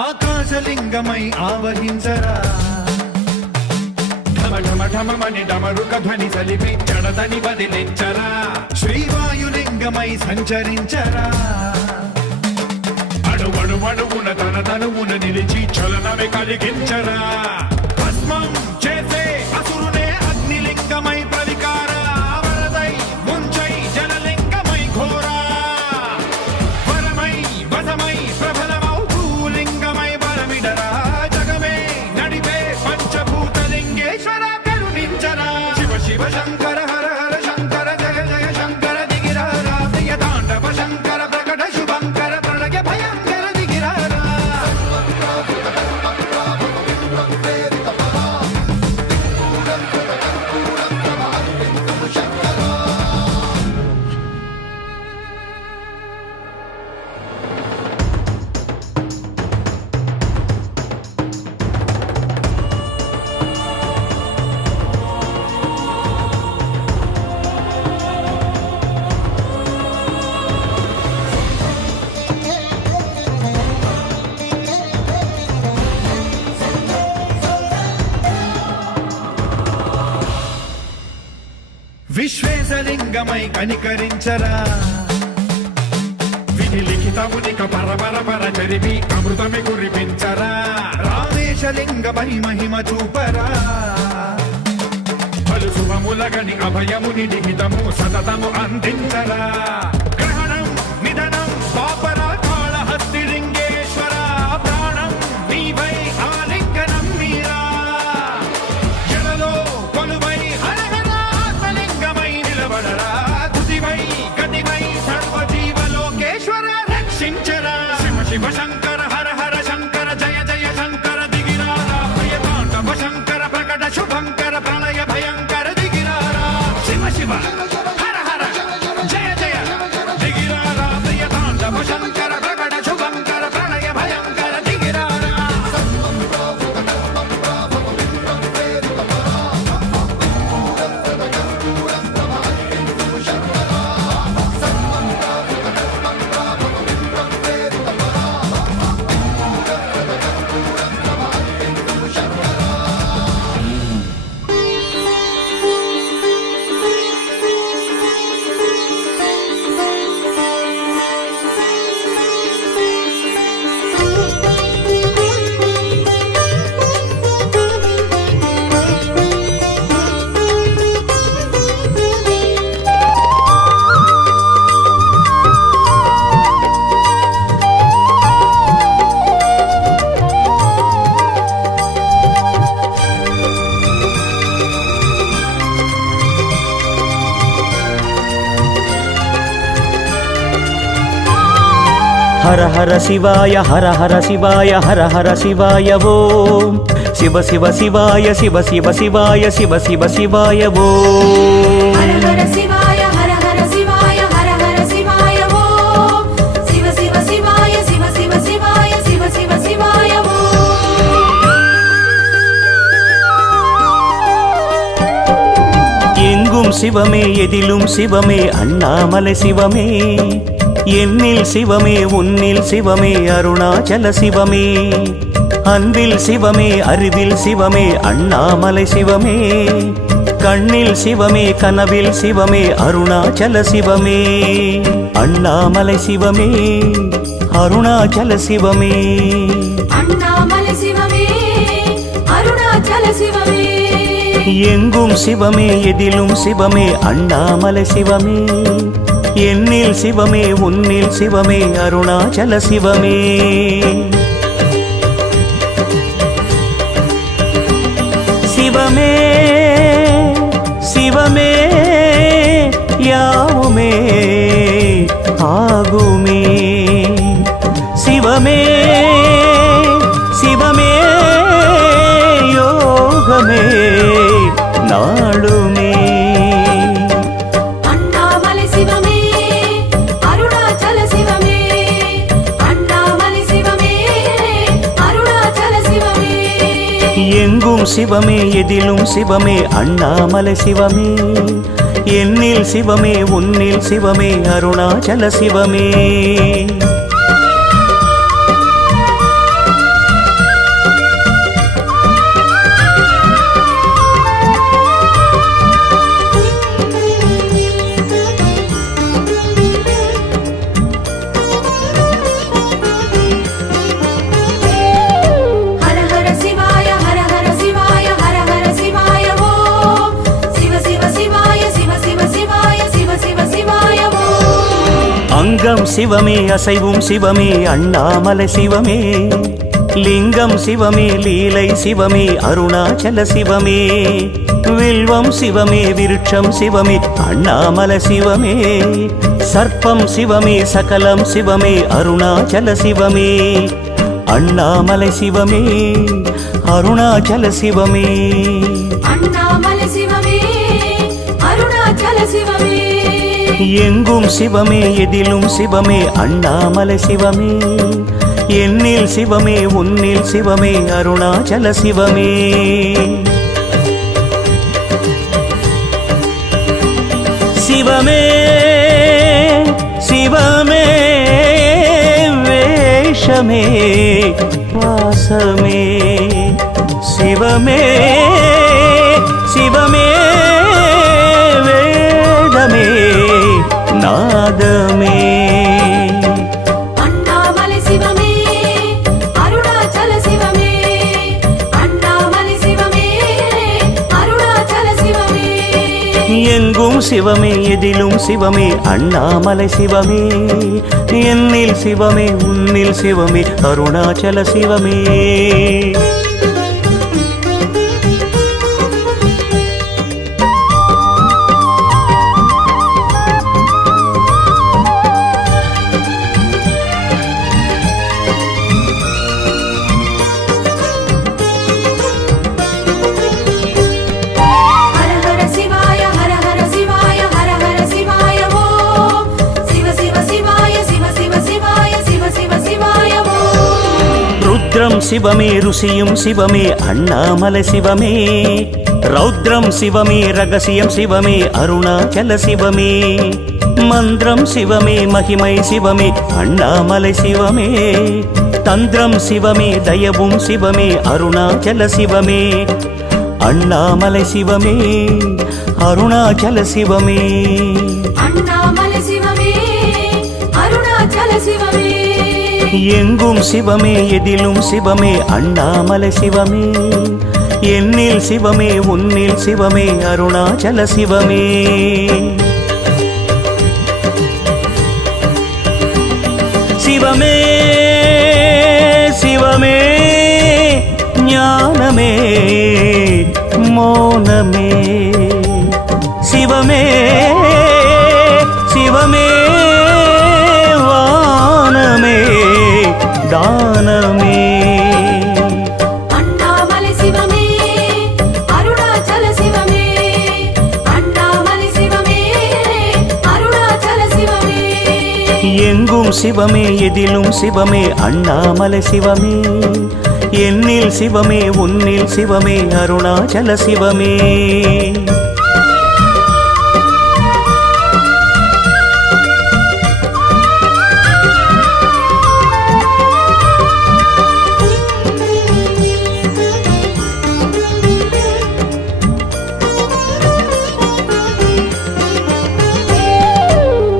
ఆకాశలింగమై ఆవహించరా ఢమ ఢమ ఢమమని డమరుక ధ్వని సలిపి జడదని వదిలించరా శ్రీవాయులింగమై సంచరించరా అణువణువున తన తనువున నిలిచి చలనమే కలిగించరా భస్మం చేసే అసురునే అగ్నిలింగమై ప్రవికార వరదై ముంచై జలలింగమై ఘోరా వరమై వసమై ప్రబలమౌ భూలింగమై బలమిడరా జగమే నడిపే పంచభూతలింగేశ్వర కరుణించరా శివ శివ శంకర హర హర శంకర జయ జయ శంకర దిగిరారా ప్రియ తాండవ శంకర ప్రకట శుభంకర ప్రళయ భయంకర దిగిరారా విశ్వేశలింగమై కనికరించరా విధి లిఖితమునిక పరపర పర చరివి అమృతమి కురిపించరా రామేశలింగమై మహిమ చూపరా పలు శుభములగని అభయముని నిహితము సతతము అందించరా గ్రహణం నిధనం పాపరా కాళహస్తి లింగేశ్వర ప్రాణం నీవై ఆలింగనం మీరా జలలో కొలువై హరహర ఆత్మలింగమై నిలబడరా తుదివై గతివై సర్వజీవలోకేశ్వర రక్షించరా శివ శివ శంకర హర హర శంకర జయ జయ శంకర దిగిరారా ప్రియ తాండవ శంకర ప్రకట శుభంకర ప్రళయ భయంకర దిగిరారా శివ శివ హర హర జయ జయ ஹர ஹர சிவாய ஹர ஹர சிவாய ஹர ஹர சிவாய ஓம் சிவ சிவ சிவாய சிவ சிவ சிவாய சிவ சிவ சிவாய ஓம் ஹர ஹர சிவாய ஹர ஹர சிவாய ஹர ஹர சிவாய ஓம் சிவ சிவ சிவாய சிவ சிவ சிவாய சிவ சிவ சிவாய ஓம் எங்கும் சிவமே எதிலும் சிவமே அண்ணாமலை சிவமே என்னில் சிவமே உன்னில் சிவமே அருணாச்சல சிவமே அன்பில் சிவமே அறிவில் சிவமே அண்ணாமலை சிவமே கண்ணில் சிவமே கனவில் சிவமே அருணாச்சல சிவமே அண்ணாமலை சிவமே அருணாச்சல சிவமே அண்ணாமலை சிவமே அருணாச்சல சிவமே எங்கும் சிவமே எதிலும் சிவமே அண்ணாமலை சிவமே என்னில் சிவமே உன்னில் சிவமே அருணாச்சல சிவமே சிவமே சிவமே யாவுமே ஆகுமே சிவமே சிவமே யோகமே நாளுமே அண்ணாமலை சிவமே அருணாச்சல சிவமே அண்ணாமலை சிவமே அருணாச்சல சிவமே எங்கும் சிவமே எதிலும் சிவமே அண்ணாமலை சிவமே என்னில் சிவமே உன்னில் சிவமே அருணாச்சல சிவமே ஹர ஹர சிவாய ஹர ஹர சிவாய ஹர ஹர சிவாய ஓம் சிவ சிவ சிவாய சிவ சிவ சிவாய சிவ சிவ சிவாய ஓம் அங்கம் சிவமே அசைவும் சிவமே அண்ணாமலை சிவமே லிங்கம் சிவமே லீலை சிவமே அருணாச்சல சிவமே வில்வம் சிவமே விருட்சம் சிவமே அண்ணாமலை சிவமே சர்ப்பம் சிவமே சகலம் சிவமே அருணாச்சல சிவமே அண்ணாமலை சிவமே அருணாச்சல சிவமே அண்ணாமலை சிவமே அருணாச்சல சிவமே எங்கும் சிவமே எதிலும் சிவமே அண்ணாமலை சிவமே என்னில் சிவமே உன்னில் சிவமே அருணாச்சல சிவமே சிவமே சிவமே வேஷமே வாசமே சிவமே சிவமே வேதமே நாதமே அண்ணாமலை சிவமே அருணாச்சல சிவமே அண்ணாமலை சிவமே அருணாச்சல சிவமே எங்கும் சிவமே எதிலும் சிவமே அண்ணாமலை சிவமே என்னில் சிவமே உன்னில் சிவமே அருணாச்சல சிவமே ஹர ஹர சிவாய ஹர ஹர சிவாய ஹர ஹர சிவாய ஓம் சிவ சிவ சிவாய சிவ சிவ சிவாய சிவ சிவ சிவாய ஓம் ருத்ரம் சிவமே ருசியும் சிவமே அண்ணாமலை சிவமே ரௌத்ரம் சிவமே ரகசியம் சிவமே அருணாச்சல சிவமே மந்திரம் சிவமே மகிமை சிவமே அண்ணாமலை சிவமே தந்திரம் சிவமே தயவும் சிவமே அருணாச்சல சிவமே அண்ணாமலை சிவமே அருணாச்சல சிவமே அண்ணாமலை சிவமே அருணாச்சல சிவமே எங்கும் சிவமே எதிலும் சிவமே அண்ணாமலை சிவமே என்னில் சிவமே உன்னில் சிவமே அருணாச்சல சிவமே சிவமே சிவமே ஞானமே மோனமே சிவமே சிவமே வானமே எங்கும் சிவமே எதிலும் சிவமே அண்ணாமலை சிவமே என்னில் சிவமே உன்னில் சிவமே அருணாச்சல சிவமே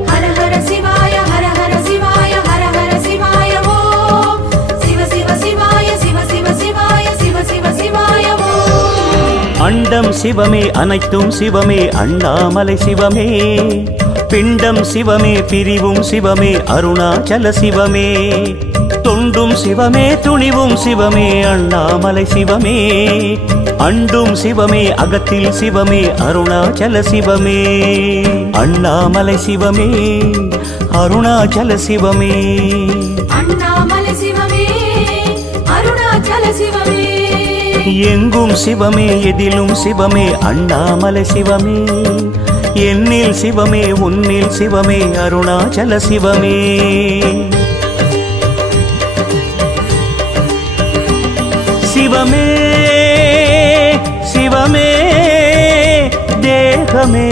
ஹர ஹர சிவாய ஹர ஹர சிவாய ஹர ஹர சிவாய ஓம் சிவ சிவ சிவாய சிவ சிவ சிவாய சிவ சிவ சிவாய ஓம் அண்டம் சிவமே அனைத்தும் சிவமே அண்ணாமலை சிவமே பிண்டம் சிவமே பிரிவும் சிவமே அருணாச்சல சிவமே தொண்டும் சிவமே துணிவும் சிவமே அண்ணாமலை சிவமே அண்டும் சிவமே அகத்தில் சிவமே அருணாச்சல சிவமே அண்ணாமலை சிவமே அருணாச்சல சிவமே அண்ணாமலை சிவமே அருணாச்சல சிவமே எங்கும் சிவமே எதிலும் சிவமே அண்ணாமலை சிவமே என்னில் சிவமே உன்னில் சிவமே அருணாச்சல சிவமே சிவமே சிவமே தேகமே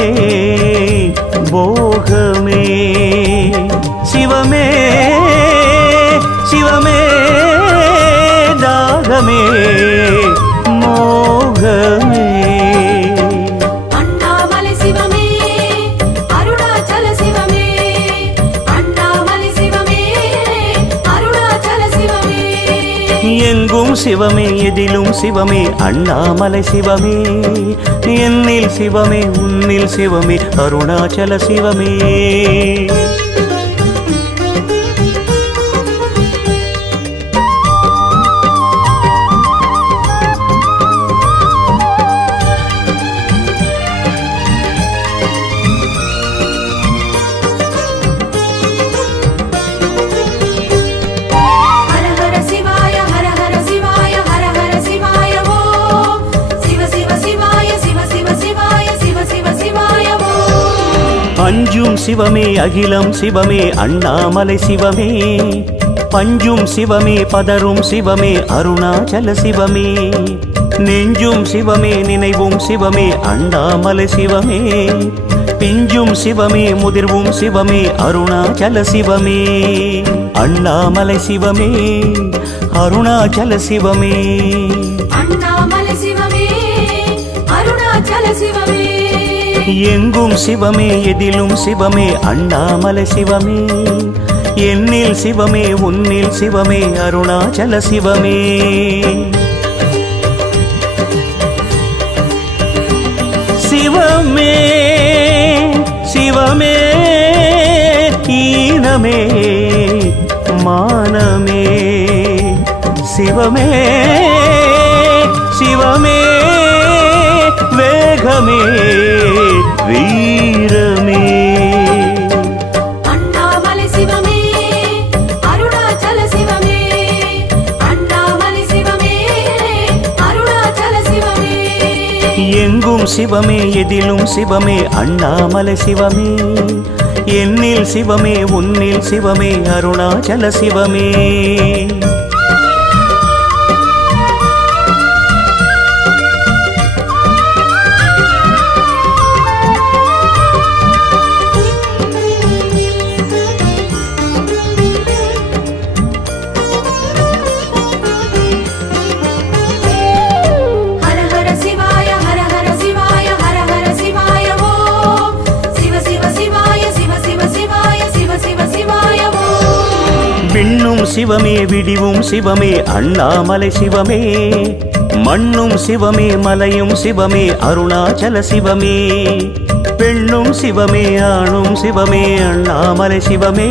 போகமே சிவமே சிவமே தாகமே மோகமே அண்ணாமலை சிவமே அருணாச்சல சிவமே அண்ணாமலை சிவமே அருணாச்சல சிவமே எங்கும் சிவமே எதிலும் சிவமே அண்ணாமலை சிவமே என்னில் சிவமே உன்னில் சிவமே அருணாச்சல சிவமே ஹர ஹர சிவாய ஹர ஹர சிவாய ஹர ஹர சிவாய ஓம் சிவ சிவ சிவாய சிவ சிவ சிவாய சிவ சிவ சிவாய ஓம் அஞ்சும் சிவமே அகிலம் சிவமே அண்ணாமலை சிவமே பஞ்சும் சிவமே பதரும் சிவமே அருணாச்சல சிவமே நெஞ்சும் சிவமே நினைவும் சிவமே அண்ணாமலை சிவமே பிஞ்சும் சிவமே முதிர்வும் சிவமே அருணாச்சல சிவமே அண்ணாமலை சிவமே அருணாச்சல சிவமே அண்ணாமலை சிவமே அருணாச்சல சிவமே எங்கும் சிவமே எதிலும் சிவமே அண்ணாமலை சிவமே என்னில் சிவமே உன்னில் சிவமே அருணாச்சல சிவமே சிவமே சிவமே ஈனமே மானமே சிவமே சிவமே வேகமே வீரமே அண்ணாமலை சிவமே அருணாச்சல சிவமே அண்ணாமலை சிவமே அருணாச்சல சிவமே எங்கும் சிவமே எதிலும் சிவமே அண்ணாமலை சிவமே என்னில் சிவமே உன்னில் சிவமே அருணாச்சல சிவமே ஹர ஹர சிவாய ஹர ஹர சிவாய ஹர ஹர சிவாய ஓம் சிவ சிவ சிவாய சிவ சிவ சிவாய சிவ சிவ சிவாய ஓம் விண்ணும் சிவமே விடிவும் சிவமே அண்ணாமலை சிவமே மண்ணும் சிவமே மலையும் சிவமே அருணாச்சல சிவமே பெண்ணும் சிவமே ஆணும் சிவமே அண்ணாமலை சிவமே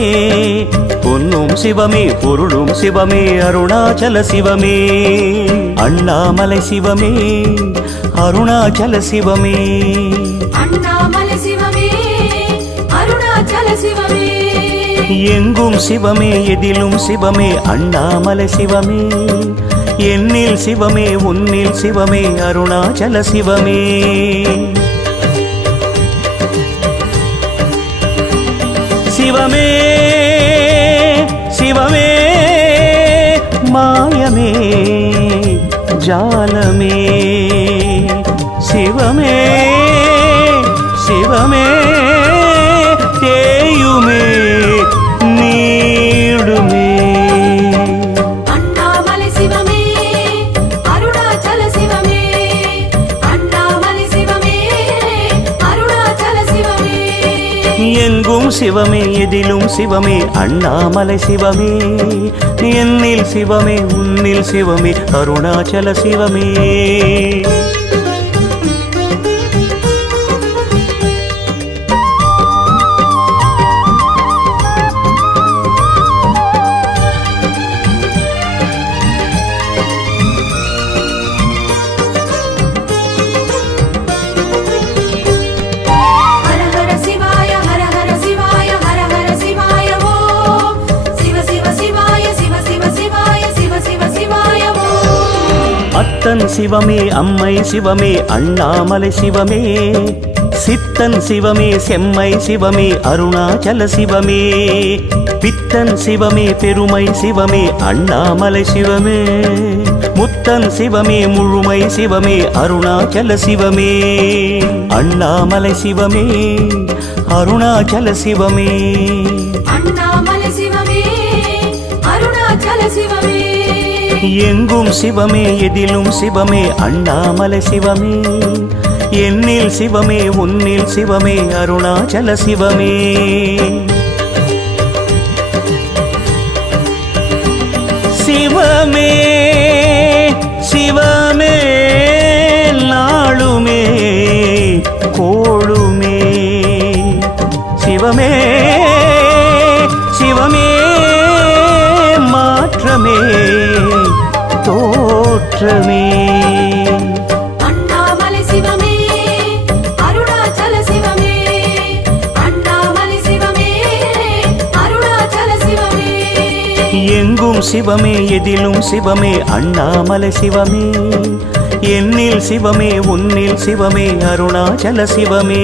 பொன்னும் சிவமே பொருளும் சிவமே அருணாச்சல சிவமே அண்ணாமலை சிவமே அருணாச்சல சிவமே அண்ணாமலை சிவமே அருணாச்சல சிவமே எங்கும் சிவமே எதிலும் சிவமே அண்ணாமலை சிவமே என்னில் சிவமே உன்னில் சிவமே அருணாச்சல சிவமே சிவமே சிவமே ஜாலமே சிவமே சிவமே தேயுமே நீடுமே. அண்ணாமலை சிவமே அருணாச்சல சிவமே அண்ணாமலை சிவமே அருணாச்சல சிவமே எங்கும் சிவமே எதிலும் சிவமே அண்ணாமலை சிவமே என்னில் சிவமே உன்னில் சிவமே அருணாச்சல சிவமே. ஹர ஹர சிவாய ஹர ஹர சிவாய ஹர ஹர சிவாய ஓம் சிவ சிவ சிவாய சிவ சிவ சிவாய சிவ சிவ சிவாய ஓம் அத்தன் சிவமே அம்மை சிவமே அண்ணாமலை சிவமே சித்தன் சிவமே செம்மை சிவமே அருணாச்சல சிவமே பித்தன் சிவமே பெருமை சிவமே அண்ணாமலை சிவமே முத்தன் சிவமே முழுமை சிவமே அருணாச்சல சிவமே அண்ணாமலை சிவமே அருணாச்சல சிவமே. அண்ணாமலை சிவமே அருணாச்சல சிவமே எங்கும் சிவமே எதிலும் சிவமே அண்ணாமலை சிவமே என்னில் சிவமே உன்னில் சிவமே அருணாச்சல சிவமே. சிவமே சிவமே நாளுமே கோளுமே சிவமே சிவமே மாற்றமே தோற்றமே. அண்ணாமலை சிவமே அருணாச்சல சிவமே அண்ணாமலை சிவமே அருணாச்சல சிவமே எங்கும் சிவமே எதிலும் சிவமே அண்ணாமலை சிவமே என்னில் சிவமே உன்னில் சிவமே அருணாச்சல சிவமே.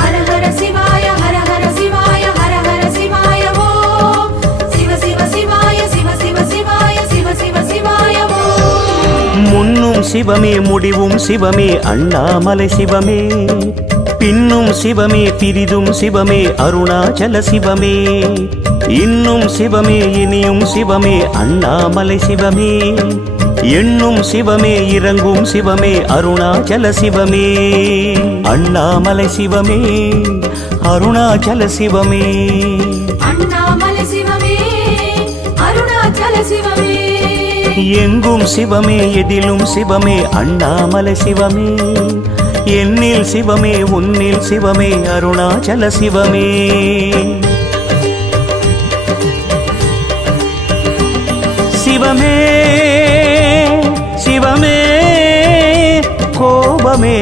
ஹர ஹர சிவாய ஹர ஹர சிவாய ஹர ஹர சிவாய ஓம் சிவ சிவ சிவாய சிவ சிவ சிவாய சிவ சிவ சிவாய ஓம் முன்னும் சிவமே முடிவும் சிவமே அண்ணாமலை சிவமே பின்னும் சிவமே பிரிதும் சிவமே அருணாச்சல சிவமே இன்னும் சிவமே இனியும் சிவமே அண்ணாமலை சிவமே எண்ணும் சிவமே இறங்கும் சிவமே அருணாச்சல சிவமே அண்ணாமலை சிவமே அருணாச்சல சிவமே. அண்ணாமலை சிவமே அருணாச்சல சிவமே எங்கும் சிவமே எதிலும் சிவமே அண்ணாமலை சிவமே என்னில் சிவமே உன்னில் சிவமே அருணாச்சல சிவமே. சிவமே சிவமே கோபமே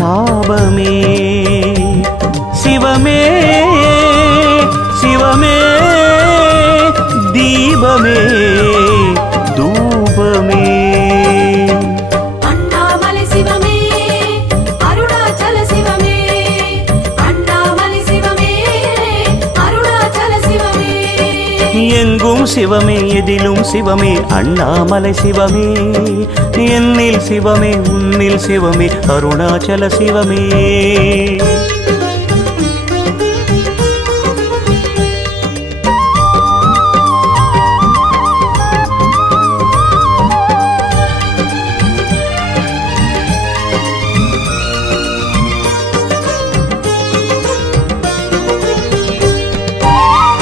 தாபமே சிவமே சிவமே தீபமே தூபமே. அண்ணாமலை சிவமே அருணாச்சல சிவமே அண்ணாமலை சிவமே அருணாச்சல சிவமே எங்கும் சிவமே எதிலும் சிவமே அண்ணாமலை சிவமே என்னில் சிவமே உன்னில் சிவமே அருணாச்சல சிவமே.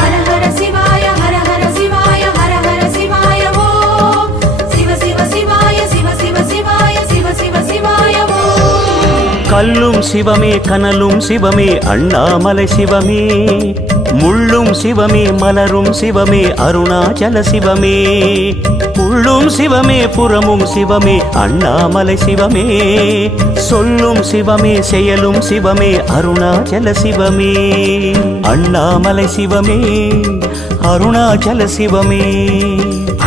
ஹர ஹர சிவாய ஹர ஹர சிவாய ஹர ஹர சிவாய ஓம் சிவ சிவ சிவாய சிவ சிவ சிவாய சிவ சிவ சிவாய ஓம் கல்லும் சிவமே கனலும் சிவமே அண்ணாமலை சிவமே முள்ளும் சிவமே மலரும் சிவமே அருணாச்சல சிவமே உள்ளும் சிவமே புறமும் சிவமே அண்ணாமலை சிவமே சொல்லும் சிவமே செயலும் சிவமே அருணாச்சல சிவமே அண்ணாமலை சிவமே அருணாச்சல சிவமே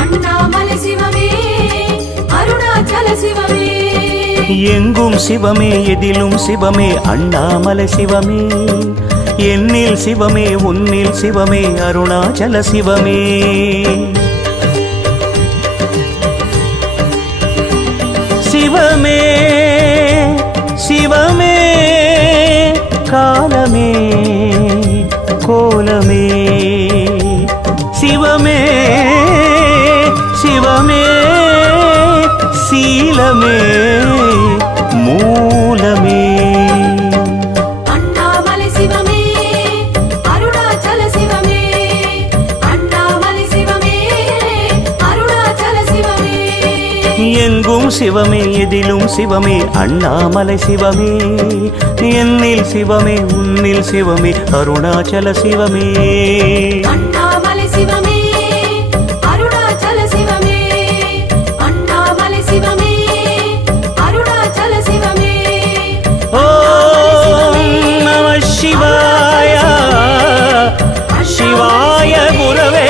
அண்ணாமலை சிவமே அருணாச்சல சிவமே எங்கும் சிவமே எதிலும் சிவமே அண்ணாமலை சிவமே என்னில் சிவமே உன்னில் சிவமே அருணாச்சல சிவமே சிவமே சிவமே காலமே கோலமே சிவமே சிவமே சீலமே மூலமே அண்ணாமலை சிவமே அருணாச்சல சிவமே அண்ணாமலை சிவமே அருணாச்சல சிவமே எங்கும் சிவமே எதிலும் சிவமே அண்ணாமலை சிவமே என்னில் சிவமே உன்னில் சிவமே அருணாச்சல சிவமே அண்ணாமலை சிவமே அருணாச்சல சிவமே அண்ணாமலை சிவமே அருணாச்சல சிவமே ஓம் நம சிவாய சிவாய குரவே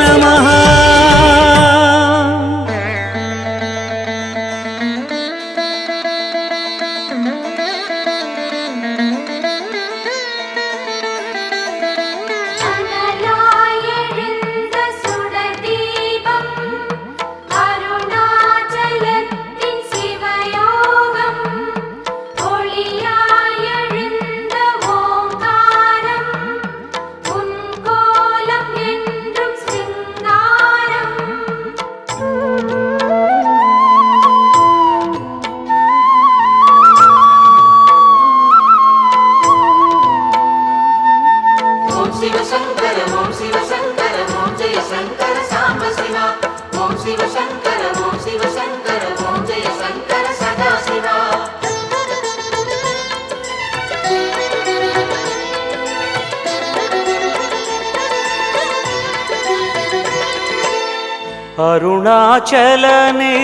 நமஹ அனலாய் எழுந்த சுடர் தீபம் அருணாச்சலத்தின் சிவயோகம் ஒளியாய் எழுந்த ஓங்காரம் உன் கோலம் என்றும் சிங்காரம் ஓம் சிவசங்கர ஓம் சிவசங்கர ஓம் ஜெய சங்கர சாம்ப சிவா ஓம் சிவசங்கர ஓம் சிவசங்கர ஓம் ஜெய சங்கர சதா சிவா அருணாச்சலனே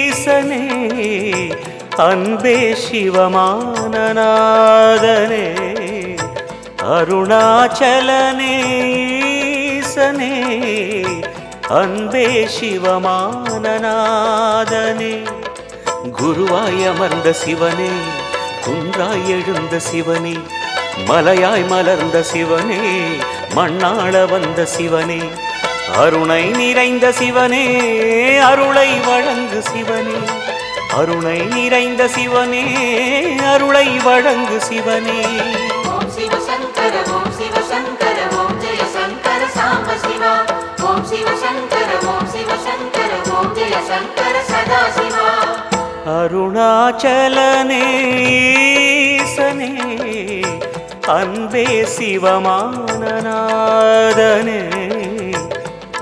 ஈசனே அன்பே சிவமானநாதனே அருணாச்சலனே ஈசனே அன்பே சிவமானநாதனே குருவாய் அமர்ந்த சிவனே குன்றாய் எழுந்த சிவனே மலையாய் மலர்ந்த சிவனே மண்ணாள வந்த சிவனே அருணை நிறைந்த சிவனே அருளை வழங்கு சிவனே அருணை நிறைந்த சிவனே அருளை வழங்கு சிவனே ஓம் சிவசங்கர ஓம் சிவசங்கர ஓம் ஜெய சங்கர சாம்ப சிவா ஓம் சிவசங்கர ஓம் சிவசங்கர ஓம் ஜெய சங்கர சதா சிவா அருணாச்சலனே ஈசனே அன்பே சிவமானநாதனே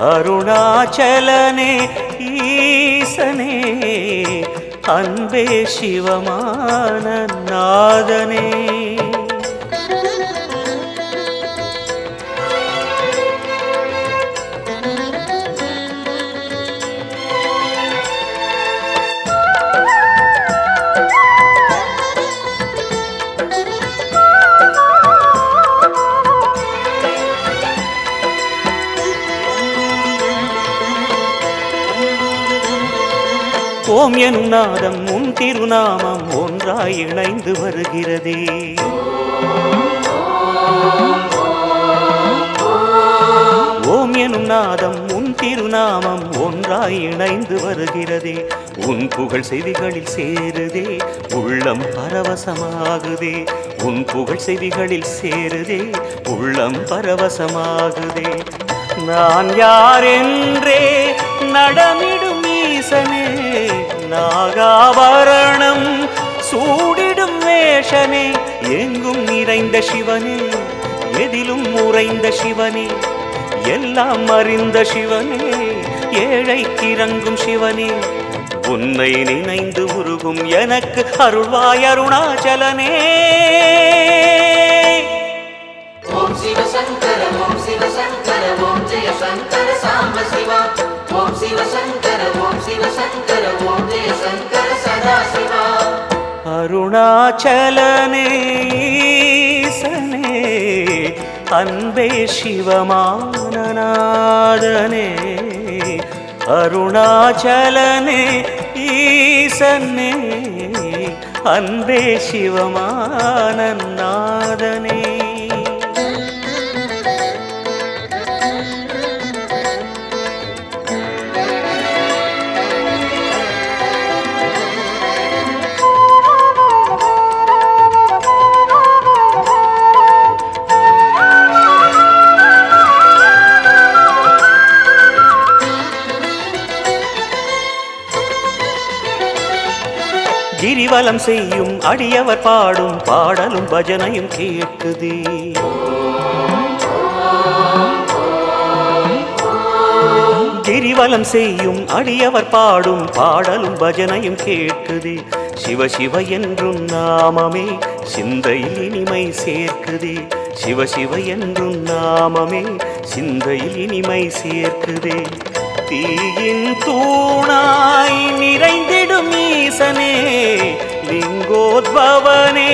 அருணாச்சலனே ஈசனே அன்பே சிவமானநாதனே ஓம் எனும் நாதம் உன் திருநாமம் ஒன்றாய் இணைந்து வருகிறதே ஓம் எனும் நாதம் உன் திருநாமம் ஒன்றாய் இணைந்து வருகிறதே உன் புகழ் செவிகளில் சேருதே உள்ளம் பரவசமாகுதே உன் புகழ் செவிகளில் சேருதே உள்ளம் பரவசமாகுதே நான் யாரென்றே நடமிடும் ஈசனே நாகாபரணம் சூடிடும் வேஷனே எங்கும் நிறைந்த சிவனே எதிலும் உறைந்த சிவனே எல்லாம் அறிந்த சிவனே ஏழைக்கு இறங்கும் சிவனே உன்னை நினைந்து உருகும் எனக்கு அருள்வாய் அருணாச்சலனே சிவசங்கர ஓம் சிவசங்கர ஓம் ஜெய சங்கர சாம்ப சிவா ஓம் சிவசங்கர ஓம் சிவசங்கர ஓம் ஜெய சங்கர சதாசிவா அருணாச்சலனே ஈசனே அன்பே சிவமானநாதனே அருணாச்சலனே ஈசனே அன்பே சிவமானநாதனே கிரிவலம் செய்யும் அடியவர் பாடும் பாடலும் பஜனையும் கேட்குதே கிரிவலம் செய்யும் அடியவர் பாடும் பாடலும் பஜனையும் கேட்குதே சிவ சிவ என்றும் நாமமே சிந்தையில் இனிமை சேர்க்குதே சிவ சிவ என்றும் நாமமே சிந்தையில் இனிமை சேர்க்குதே தீயின் தூணாய் நிறைந்திடும் ஈசனே லிங்கோத்பவனே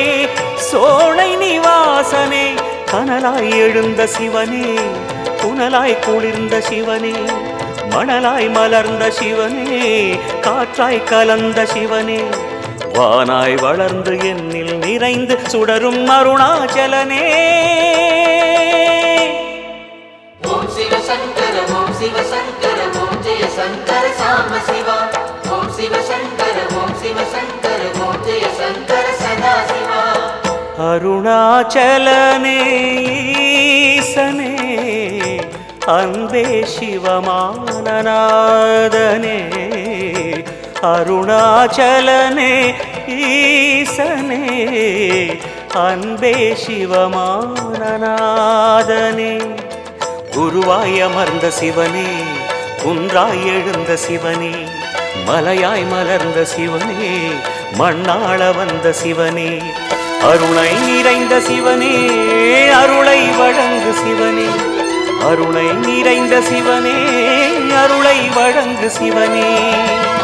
சோலை நிவாசனே கனலாய் எழுந்த சிவனே புனலாய் குளிர்ந்த சிவனே மணலாய் மலர்ந்த சிவனே காற்றாய் கலந்த சிவனே வானாய் வளர்ந்து என்னில் நிறைந்து சுடரும் அருணாச்சலனே ஓம் சிவசங்கர ஓம் சிவசங்கர ஓம் ஜெய சங்கர சாம்ப சிவா ஓம் சிவசங்கர ஓம் சிவசங்கர ஓம் ஜெய சங்கர சதாசிவா அருணாச்சலனே ஈசனே அன்பே சிவமானநாதனே அருணாச்சலனே ஈசனே அன்பே சிவமானநாதனே குருவாய் அமர்ந்த சிவனே குன்றாய் எழுந்த சிவனே மலையாய் மலர்ந்த சிவனே மண்ணாள வந்த சிவனே அருணை நிறைந்த சிவனே அருளை வழங்கு சிவனே அருளை நிறைந்த சிவனே அருளை வழங்கு சிவனே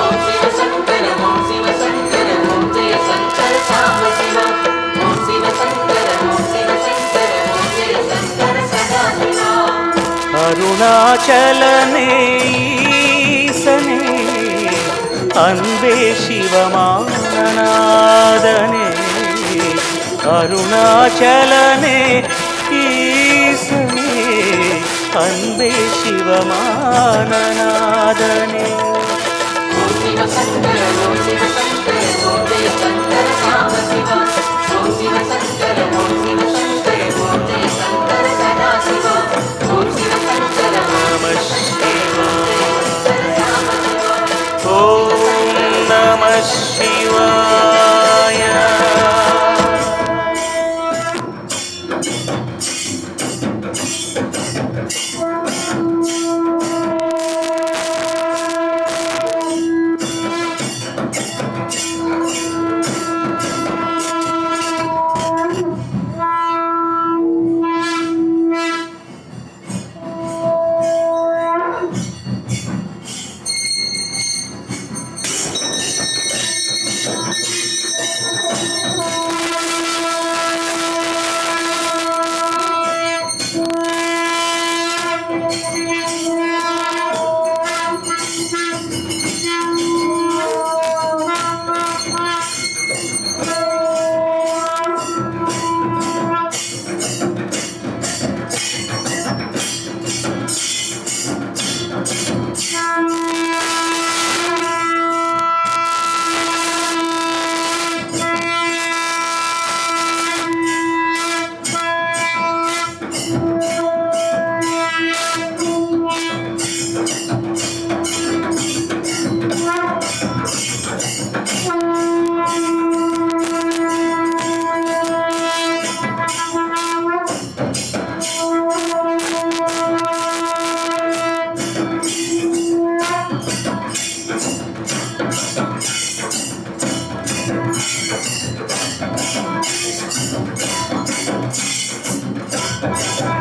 ஓம் சிவசங்கர ஓம் சிவசங்கர ஓம் ஜெய சங்கர சாம்ப சிவா ஓம் சிவசங்கர ஓம் சிவசங்கர ஓம் ஜெய சங்கர சதாசிவா அருணாச்சலனே ஈசனே அன்பே சிவமானநாதனே அருணாச்சலனே ஈசனே அன்பே சிவமானநாதனே ஓம் சிவசங்கர ஓம் சிவசங்கர ஓம் ஜெய சங்கர சாம்ப சிவா ஓம் சிவசங்கர ஓம் சிவசங்கர ஓம் ஜெய சங்கர சதாசிவா ஓம் சிவசங்கர நம சிவாய ஓம் நம சிவாய Thank you.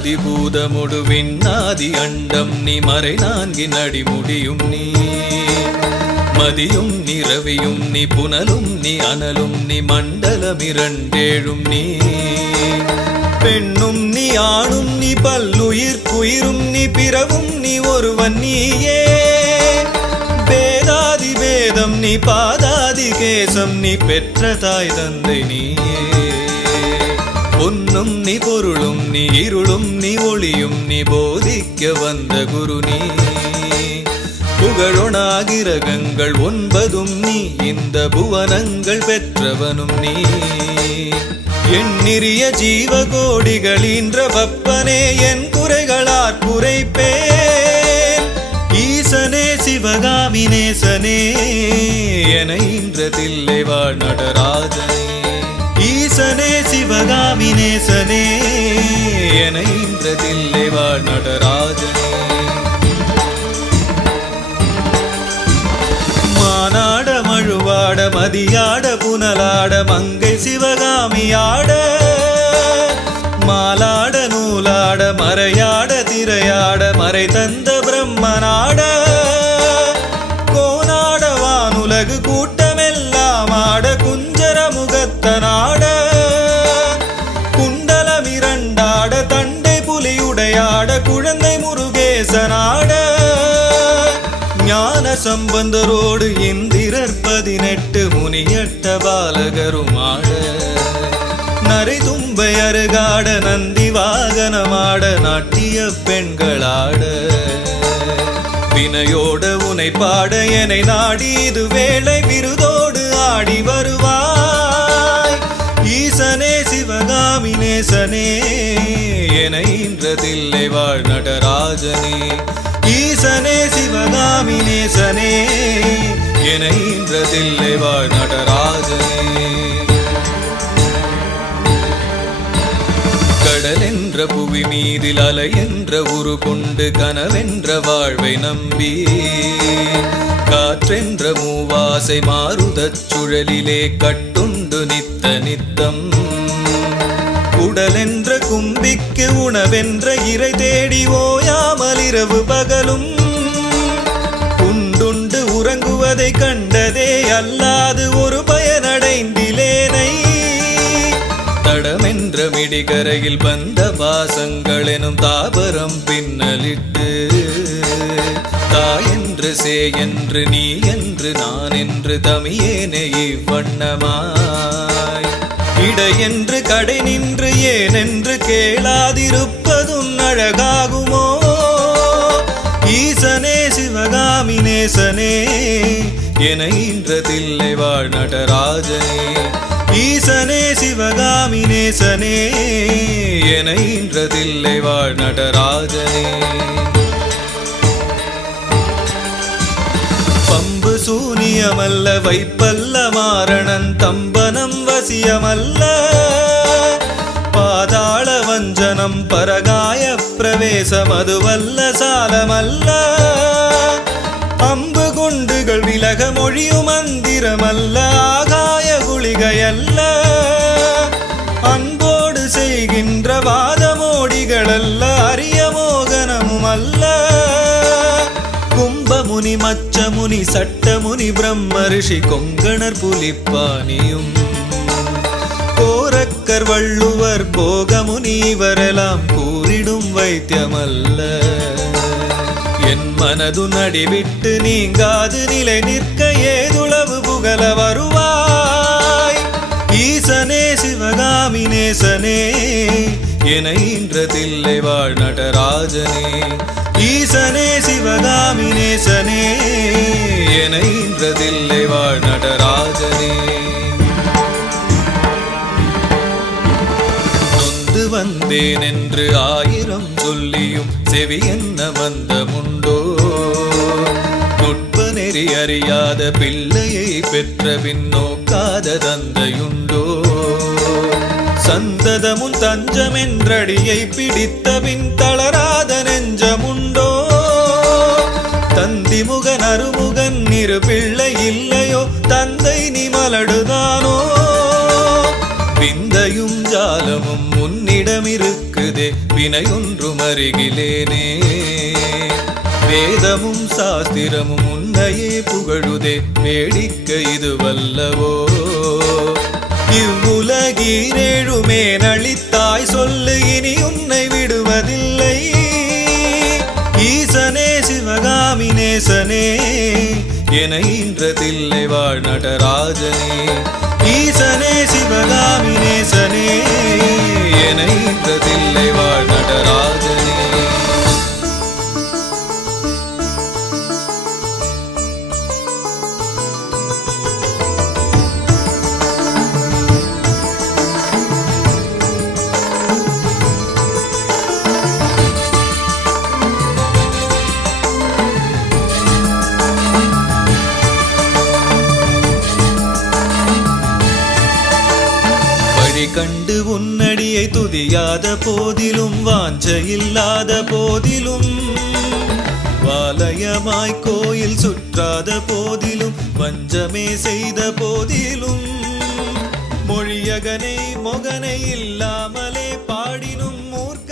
ஆதிபூதமுடு விண்ணாதி அண்டம் நீ மறை நான்கின் அடிமுடியும் நீ மதியும் நீ ரவியும் நீ புனலும் நீ அனலும் நீ மண்டலமிரண்டேழும் நீ பெண்ணும் நீ ஆணும் நீ பல்லுயிர்க்குயிரும் நீ பிறவும் நீ ஒருவன் நீயே பேதாதி பேதம் நீ பாதாதி கேசம் நீ பெற்ற தாய் தந்தை நீயே பொன்னும் நீ பொருளும் நீ இருளும் நீ ஒளியும் நீ போதிக்க வந்த குரு நீ புகழொணாகிரகங்கள் 9 நீ இந்த புவனங்கள் பெற்றவனும் நீ எண்ணிறிய ஜீவகோடிகளீன்ற வப்பனே என் குறைகளாற் குறைப்பேன் ஈசனே சிவகாமி நேசனே என இன்ற தில்லை வாழ் நடராஜனே ஈசனே சிவகாமி நேசனே என இன்ற தில்லை வாழ் நடராஜனே மானாட மழுவாட மதியாட புனலாட மங்கை சிவகாமியாட மாலாட நூலாட மறையாட திரையாட மறை தந்த பிரம்மனாட கோனாட வானுலகு கூட்டமெல்லாம் ஆட குஞ்சர முகத்தனாட குண்டலம் இரண்டாட தண்டை புலியுடையாட குழந்தை முருகேசனாட ஞான சம்பந்தரோடு இந்திரர் 18 முனியட்ட பாலகருமாட நரை தும்பை அருகாட நந்தி வாகனமாட நாட்டிய பெண்களாட வினையோட உனை பாட என்னை நாடி இது வேளை விருதோடு ஆடி வருவாய் ஈசனே சிவகாமி நேசனே என இன்ற தில்லை வாழ் நடராஜனே ஈசனே சிவகாமி நேசனே என இன்ற தில்லை வாழ் நடராஜனே கடல் என்ற புவி மீதில் அலை என்ற உரு கொண்டு கனவென்ற வாழ்வை நம்பி காற்றென்ற மூவாசை மாறுதச் சுழலிலே கட்டுண்டு நித்த நித்தம் உடல் என்ற கும்பிக்கு உணவென்ற இறை தேடி ஓயாமல் இரவு பகலும் உண்டுண்டு உறங்குவதை கண்டதே அல்லாது ஒரு பயனடைந்திலேனை தடமென்ற மிடிகரையில் வந்த பாசங்கள் எனும் தாபரம் பின்னலிட்டு தாயென்று சே என்று நீ என்று நான் என்று தமியேனே இவ்வண்ணமாய் இடையென்று கடை நின்று ஏனென்று கேளாதிருப்பதும் அழகாகுமோ ஈசனே சிவகாமி நேசனே என இன்ற தில்லை வாழ் நடராஜனே ஈசனே சிவகாமி நேசனே என இன்ற தில்லை வாழ் நடராஜனே பம்பு சூனியமல்ல வைப்பல்ல மாரணன் தம்பனம் வசியமல்ல பாதாள வஞ்சனம் பரகாய பிரவேசம் அதுவல்ல சாலமல்ல அம்பு குண்டுகள் விலக மொழியும் மந்திரமல்ல ஆகாய குளிகையல்ல அன்போடு செய்கின்ற வாதமோடிகளல்ல அரிய மோகனமும் அல்ல கும்பமுனி மச்சமுனி சட்டமுனி பிரம்ம ரிஷி கொங்கணர் புலிப்பானியும் கோரக்கர் வள்ளுவர் போகமுனி இவரெல்லாம் கூறிடும் வைத்தியமல்ல என் மனது நடிவிட்டு நீங்காது நிலை நிற்க ஏதுளவு புகழ வருவாய் ஈசனே சிவகாமி நேசனே என இன்ற தில்லை வாழ் நடராஜனே ஈசனே சிவகாமி நேசனே என இன்ற தில்லை வாழ் நடராஜனே நொந்து வந்தேன் என்று 1000 சொல்லியும் செவி என்ன வந்தமுண்டோ நுட்ப நெறி அறியாத பிள்ளையை பெற்ற பின் நோக்காத தந்தையுண்டோ சந்ததமும் தஞ்சமென்றடியை பிடித்த பின் தளராத நெஞ்சமுண்டோ தந்திமுகன் அருமுகன் இரு பிள்ளை இல்லையோ தந்தை நீ மலடுதானோ விந்தையும் ஜாலமும் உன்னிடம் இருக்குதே வினையொன்றும் அருகிலேனே வேதமும் சாஸ்திரமும் உன்னையே புகழுதே வேடிக்கை இது வல்லவோ இவ்வுலகீரேழுமே நளித்தாய் சொல்லு இனி உன்னை விடுவதில்லை ஈசனே சிவகாமி நேசனே என இன்ற தில்லை வாழ் நடராஜனே ஈசனே சிவகாமி நேசனே என இன்ற தில்லை வாழ் நடராஜனே கண்டு உன்னடியை துதியாத போதிலும் வாஞ்சையில்லாத போதிலும் வாலயமாய் கோயில் சுற்றாத போதிலும் வஞ்சமே செய்த போதிலும் மொழியகனை மொகனை இல்லாமலே பாடினும் மூர்த்தி